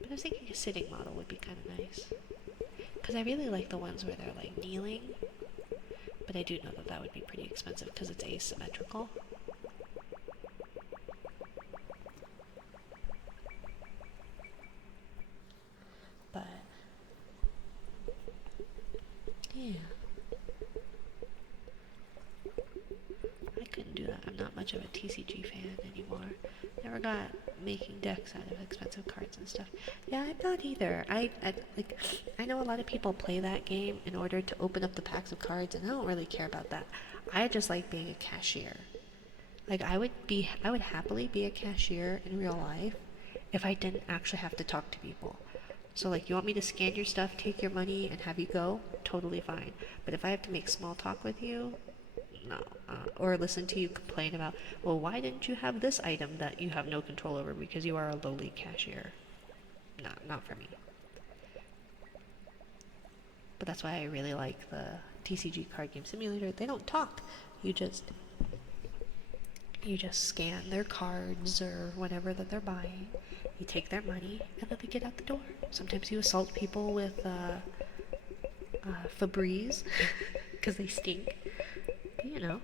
But I was thinking a sitting model would be kind of nice. Because I really like the ones where they're like kneeling, but I do know that that would be pretty expensive because it's asymmetrical. But, yeah. I couldn't do that. I'm not much of a TCG fan anymore. Never got making decks out of expensive cards and stuff. Yeah, I'm not either. I know a lot of people play that game in order to open up the packs of cards, and I don't really care about that. I just like being a cashier. Like I would happily be a cashier in real life if I didn't actually have to talk to people. So like, you want me to scan your stuff, take your money, and have you go? Totally fine. But if I have to make small talk with you, no. Or listen to you complain about, well, why didn't you have this item that you have no control over because you are a lowly cashier? No, not for me. But that's why I really like the TCG card game simulator. They don't talk. You just scan their cards or whatever that they're buying. You take their money, and then they get out the door. Sometimes you assault people with Febreze because they stink. But, you know,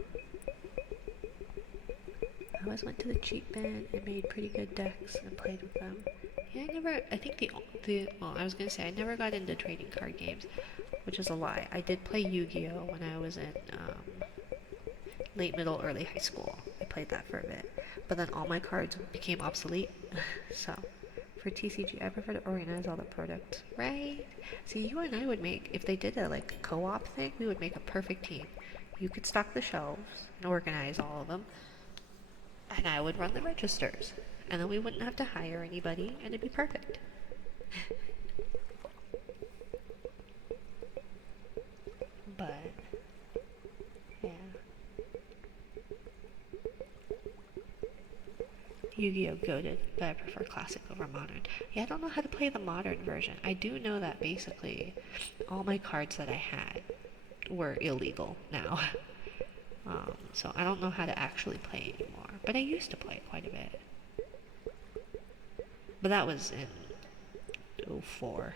I always went to the cheap bin and made pretty good decks and played with them. Yeah, I think well, I was gonna say, I never got into trading card games, which is a lie. I did play Yu-Gi-Oh! When I was in, late middle, early high school. I played that for a bit. But then all my cards became obsolete, so for TCG, I prefer to organize all the product, right? See, you and I would make, if they did a like co-op thing, we would make a perfect team. You could stock the shelves and organize all of them, and I would run the registers. And then we wouldn't have to hire anybody, and it'd be perfect. But, yeah. Yu-Gi-Oh! Goated, but I prefer classic over modern. Yeah, I don't know how to play the modern version. I do know that basically all my cards that I had were illegal now. So I don't know how to actually play anymore. But I used to play quite a bit. But that was in '04.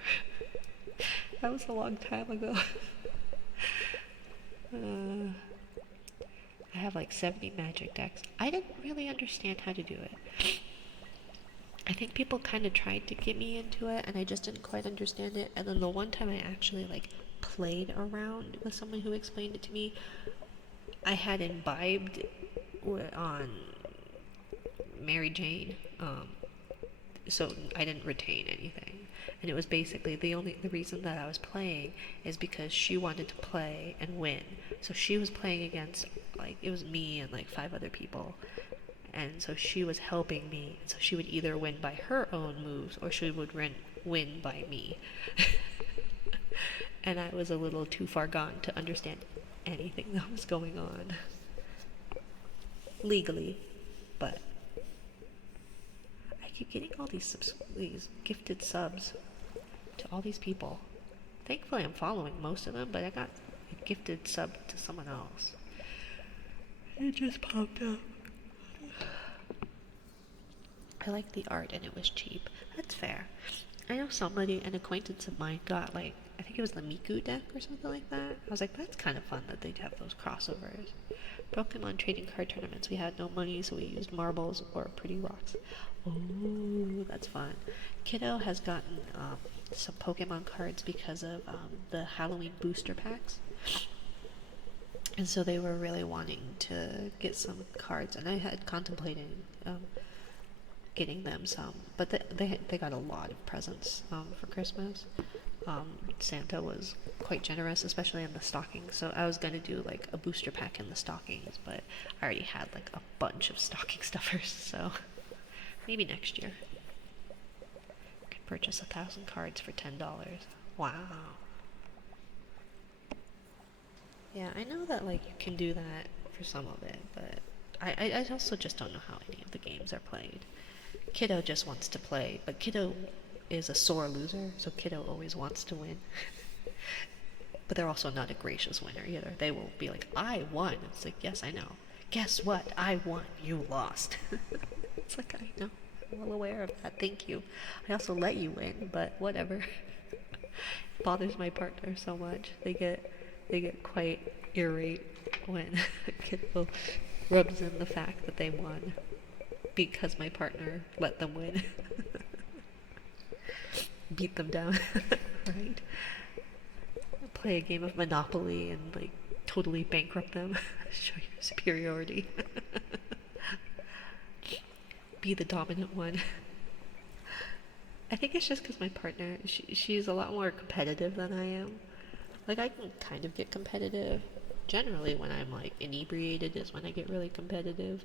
That was a long time ago. I have like 70 magic decks. I didn't really understand how to do it. I think people kind of tried to get me into it, and I just didn't quite understand it. And then the one time I actually like played around with someone who explained it to me, I had imbibed on Mary Jane, so I didn't retain anything. And it was basically the reason that I was playing is because she wanted to play and win. So she was playing against, like, it was me and like 5 other people, and so she was helping me. So she would either win by her own moves or she would win by me. And I was a little too far gone to understand anything that was going on legally, but I keep getting all these gifted subs to all these people. Thankfully, I'm following most of them, but I got a gifted sub to someone else. It just popped up. I like the art and it was cheap. That's fair. I know somebody, an acquaintance of mine, got like, I think it was the Miku deck or something like that. I was like, that's kind of fun that they'd have those crossovers. Pokemon trading card tournaments, we had no money, so we used marbles or pretty rocks. Oh, that's fun. Kiddo has gotten some Pokemon cards because of the Halloween booster packs. And so they were really wanting to get some cards, and I had contemplated getting them some, but they got a lot of presents for Christmas. Santa was quite generous, especially in the stockings, so I was going to do like a booster pack in the stockings, but I already had like a bunch of stocking stuffers, so maybe next year. I could purchase 1,000 cards for $10. Wow. Yeah, I know that like you can do that for some of it, but I also just don't know how any of the games are played. Kiddo just wants to play, but Kiddo is a sore loser, so Kiddo always wants to win. But they're also not a gracious winner either. They will be like, I won. It's like, yes, I know. Guess what? I won. You lost. It's like, I know. I'm well aware of that. Thank you. I also let you win, but whatever. It bothers my partner so much. They get quite irate when Kiddo rubs in the fact that they won because my partner let them win. Beat them down, right? Play a game of Monopoly and like totally bankrupt them. Show your superiority. Be the dominant one. I think it's just because my partner, she's a lot more competitive than I am. Like, I can kind of get competitive. Generally, when I'm like inebriated is when I get really competitive.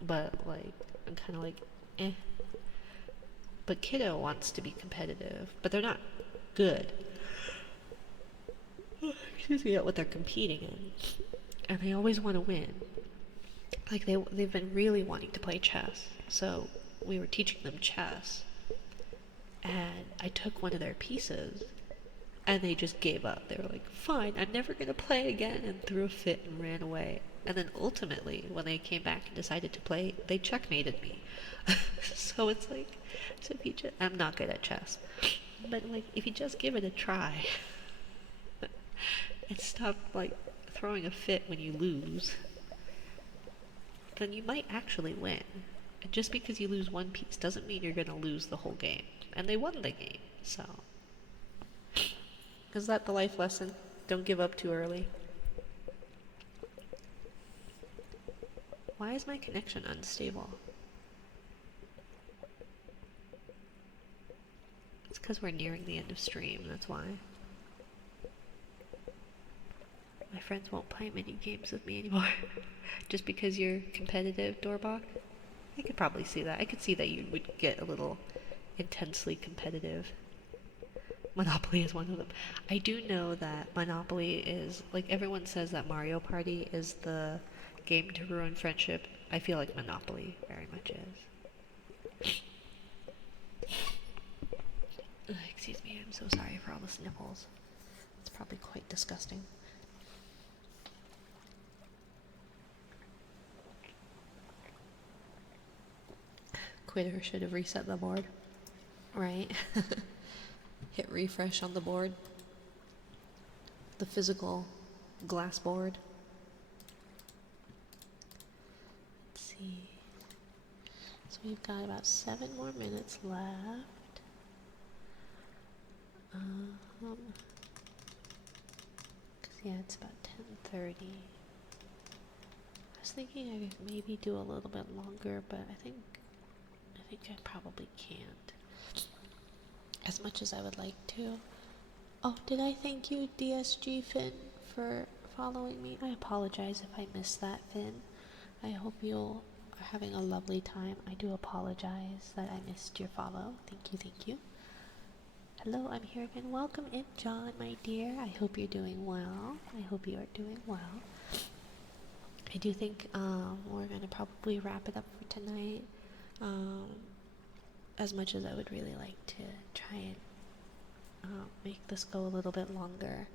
But like, I'm kind of like, eh. But Kiddo wants to be competitive, but they're not good. Excuse me, at what they're competing in, and they always want to win. Like they've been really wanting to play chess, so we were teaching them chess, and I took one of their pieces, and they just gave up. They were like, "Fine, I'm never gonna play again," and threw a fit and ran away. And then ultimately, when they came back and decided to play, they checkmated me. So it's like, so if you just, I'm not good at chess, but like if you just give it a try and stop like throwing a fit when you lose, then you might actually win. And just because you lose one piece doesn't mean you're going to lose the whole game. And they won the game, so. Is that the life lesson? Don't give up too early. Why is my connection unstable? It's because we're nearing the end of stream, that's why. My friends won't play mini games with me anymore. Just because you're competitive, Doorbach? I could probably see that. I could see that you would get a little intensely competitive. Monopoly is one of them. I do know that Monopoly is, like, everyone says that Mario Party is the game to ruin friendship. I feel like Monopoly very much is. Excuse me, I'm so sorry for all the sniffles. It's probably quite disgusting. Quitter should have reset the board. Right? Hit refresh on the board. The physical glass board. Let's see. So we've got about 7 more minutes left. Cause yeah, it's about 10:30. I was thinking I could maybe do a little bit longer, but I think I probably can't. As much as I would like to. Oh, did I thank you, DSG Finn, for following me? I apologize if I missed that, Finn. I hope you are having a lovely time. I do apologize that I missed your follow. Thank you. Hello, I'm here again. Welcome in, John, my dear. I hope you're doing well. I hope you are doing well. I do think we're going to probably wrap it up for tonight. As much as I would really like to try and make this go a little bit longer,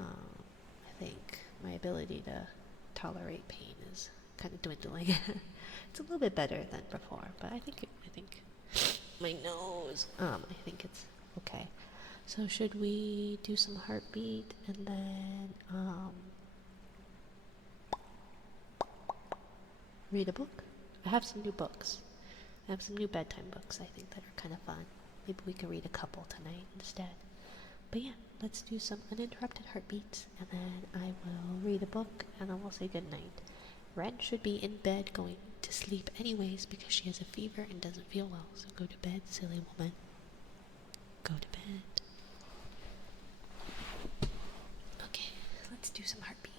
I think my ability to tolerate pain is kind of dwindling. It's a little bit better than before, but I think my nose, I think it's okay. So should we do some heartbeat and then read a book? I have some new books. I have some new bedtime books I think that are kind of fun. Maybe we can read a couple tonight instead. But yeah, let's do some uninterrupted heartbeats, and then I will read a book, and then we'll say goodnight. Red should be in bed going to sleep anyways because she has a fever and doesn't feel well. So go to bed, silly woman. Go to bed. Okay, let's do some heartbeat.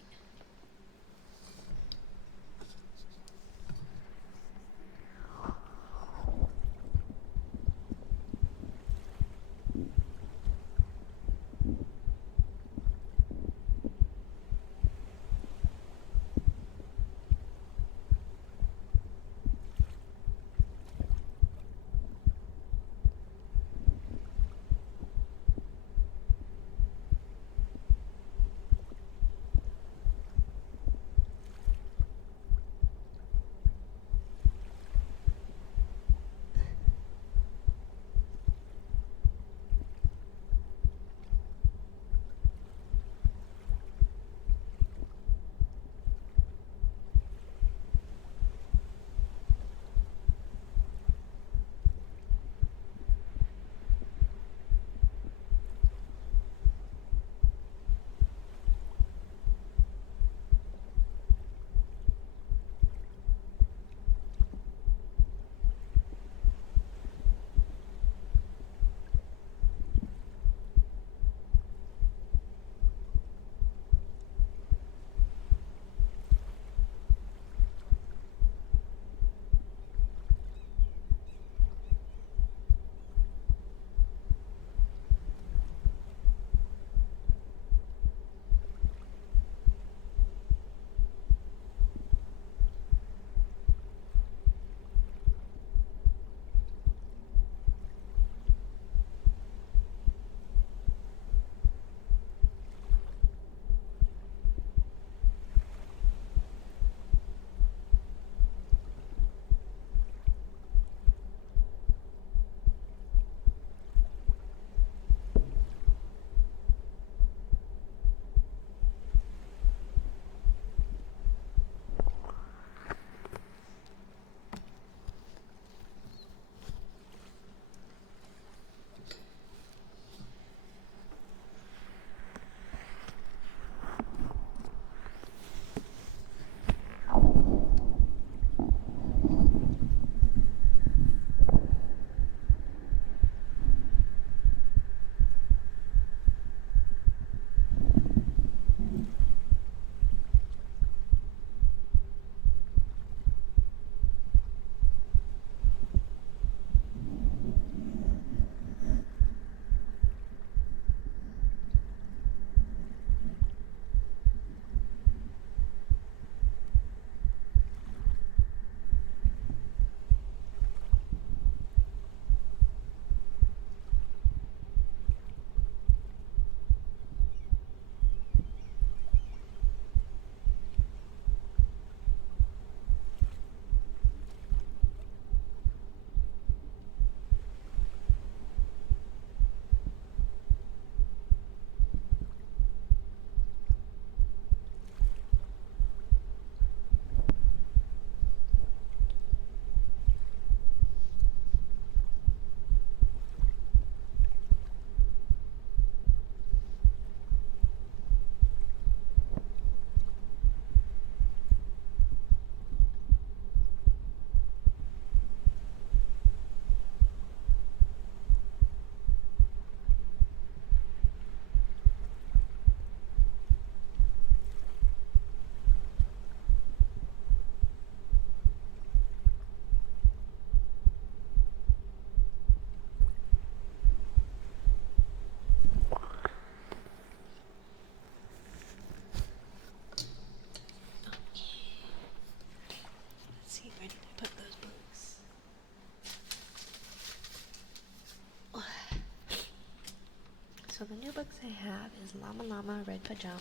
So the new books I have is Llama Llama, Red Pajama,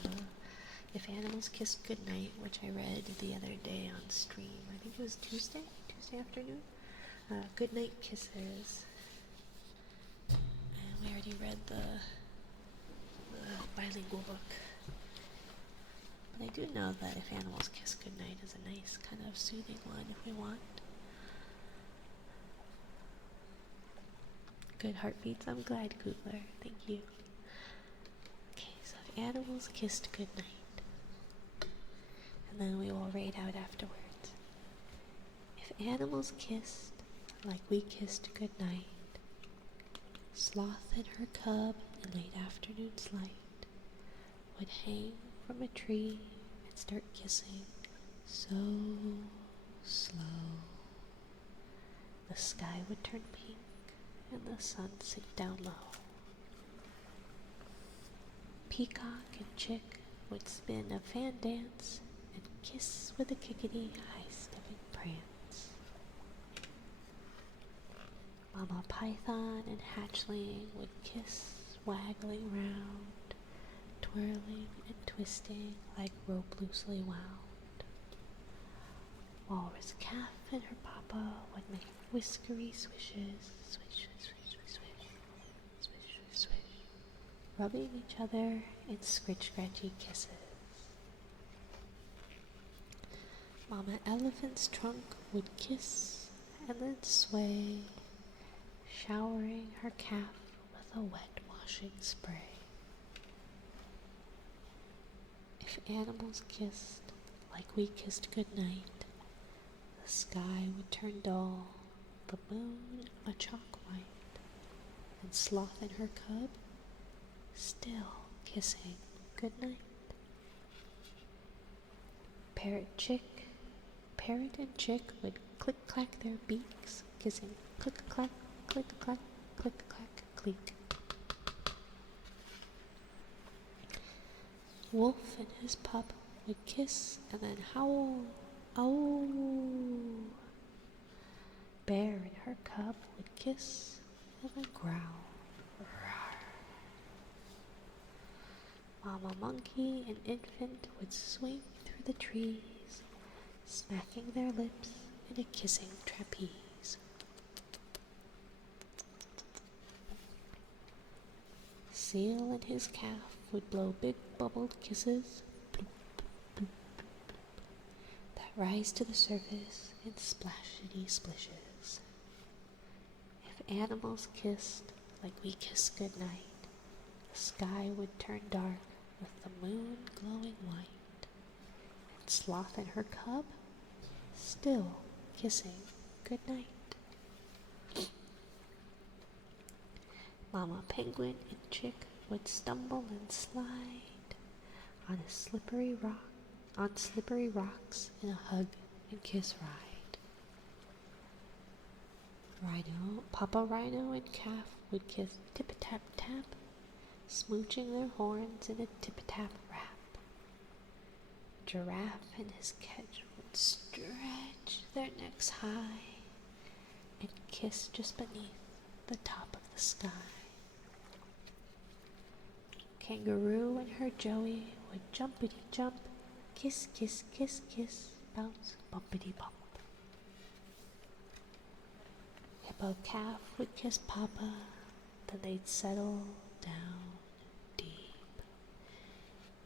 If Animals Kiss Goodnight, which I read the other day on stream. I think it was Tuesday afternoon. Goodnight Kisses. And we already read the bilingual book. But I do know that If Animals Kiss Goodnight is a nice kind of soothing one if we want. Good heartbeats. I'm glad, Googler. Thank you. Okay, so If Animals Kissed Goodnight. And then we will read out afterwards. If animals kissed like we kissed goodnight, Sloth and her cub in late afternoon's light would hang from a tree and start kissing so slow. The sky would turn pink and the sun sink down low. Peacock and chick would spin a fan dance and kiss with a kickity high-stepping prance. Mama Python and hatchling would kiss, waggling round, twirling and twisting like rope loosely wound. Walrus calf and her papa would make whiskery swishes, swish, swish, swish, swish, swish, swish, swish, swish, rubbing each other in scritch-scratchy kisses. Mama Elephant's trunk would kiss and then sway, showering her calf with a wet washing spray. If animals kissed like we kissed goodnight, the sky would turn dull, the moon a chalk white, and Sloth and her cub still kissing goodnight. Parrot and chick would click-clack their beaks, kissing click-clack, click-clack, click-clack, cleek. Wolf and his pup would kiss and then howl, ow. Bear and her cub would kiss and then growl, rawr. Mama monkey and infant would swing through the trees, smacking their lips in a kissing trapeze. Seal and his calf would blow big bubbled kisses bloop, bloop, bloop, bloop, that rise to the surface in splashity splishes. If animals kissed like we kiss goodnight, the sky would turn dark with the moon glowing white, and Sloth and her cub still kissing goodnight. Mama penguin and chick would stumble and slide on slippery rocks in a hug and kiss ride. Papa rhino and calf would kiss tip-tap-tap, smooching their horns in a tip-tap rap. Giraffe and his catch would stretch their necks high and kiss just beneath the top of the sky. Kangaroo and her joey would jumpity-jump, kiss, kiss, kiss, kiss, bounce, bumpity-bump. Hippo calf would kiss Papa, then they'd settle down deep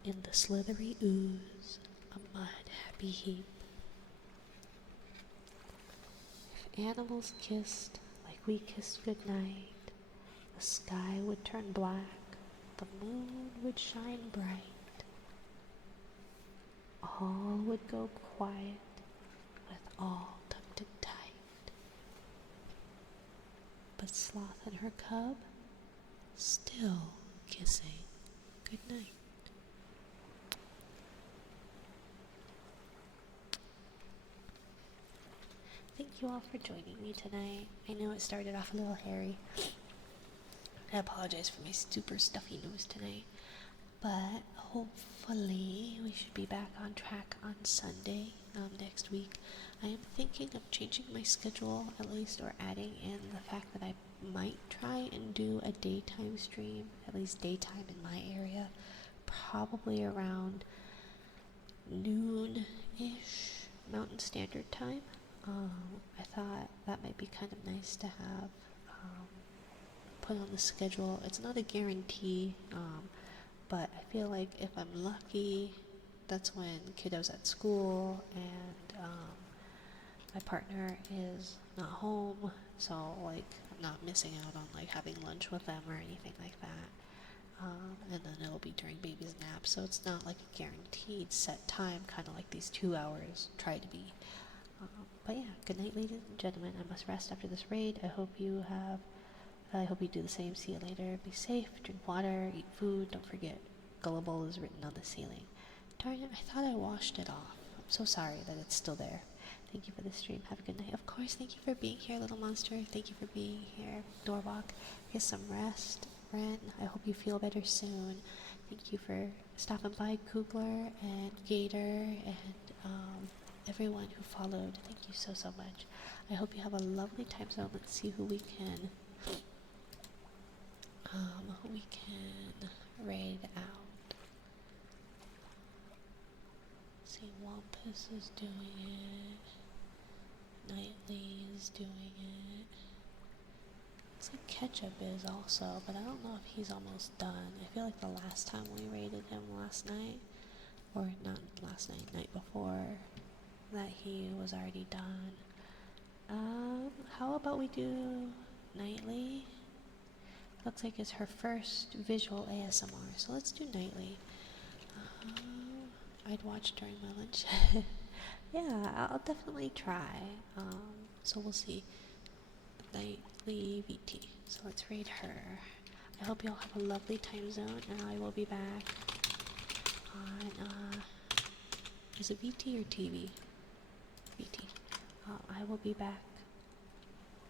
in the slithery ooze, a mud-happy heap. If animals kissed like we kissed goodnight, the sky would turn black, the moon would shine bright. All would go quiet with all tucked in tight. But Sloth and her cub still kissing goodnight. Thank you all for joining me tonight. I know it started off a little hairy. I apologize for my super stuffy nose tonight, but hopefully we should be back on track on Sunday next week. I am thinking of changing my schedule at least, or adding in the fact that I might try and do a daytime stream, at least daytime in my area, probably around noon-ish Mountain Standard Time. I thought that might be kind of nice to have put on the schedule. It's not a guarantee, but I feel like if I'm lucky, that's when kiddo's at school and my partner is not home, so like I'm not missing out on like having lunch with them or anything like that. And then it'll be during baby's nap, so it's not like a guaranteed set time, kind of like these 2 hours try to be. But yeah, good night, ladies and gentlemen. I must rest after this raid. I hope you do the same. See you later. Be safe, drink water, eat food. Don't forget, gullible is written on the ceiling. Darn it, I thought I washed it off. I'm so sorry that it's still there. Thank you for the stream. Have a good night. Of course, thank you for being here, little monster. Thank you for being here. Doorwalk, get some rest. Ren, I hope you feel better soon. Thank you for stopping by, Kugler and Gator and everyone who followed. Thank you so, so much. I hope you have a lovely time zone. Let's see who we can raid out. See, Wampus is doing it. Knightley is doing it. Looks like Ketchup is also, but I don't know if he's almost done. I feel like the last time we raided him last night, or not last night, night before, that he was already done. How about we do Nightly? Looks like it's her first visual ASMR, so let's do Nightly. I'd watch during my lunch. Yeah, I'll definitely try. So we'll see. Nightly VT. So let's raid her. I hope you all have a lovely time zone, and I will be back on, is it VT or TV? VT. I will be back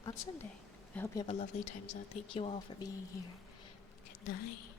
on Sunday. I hope you have a lovely time zone. Thank you all for being here. Good night.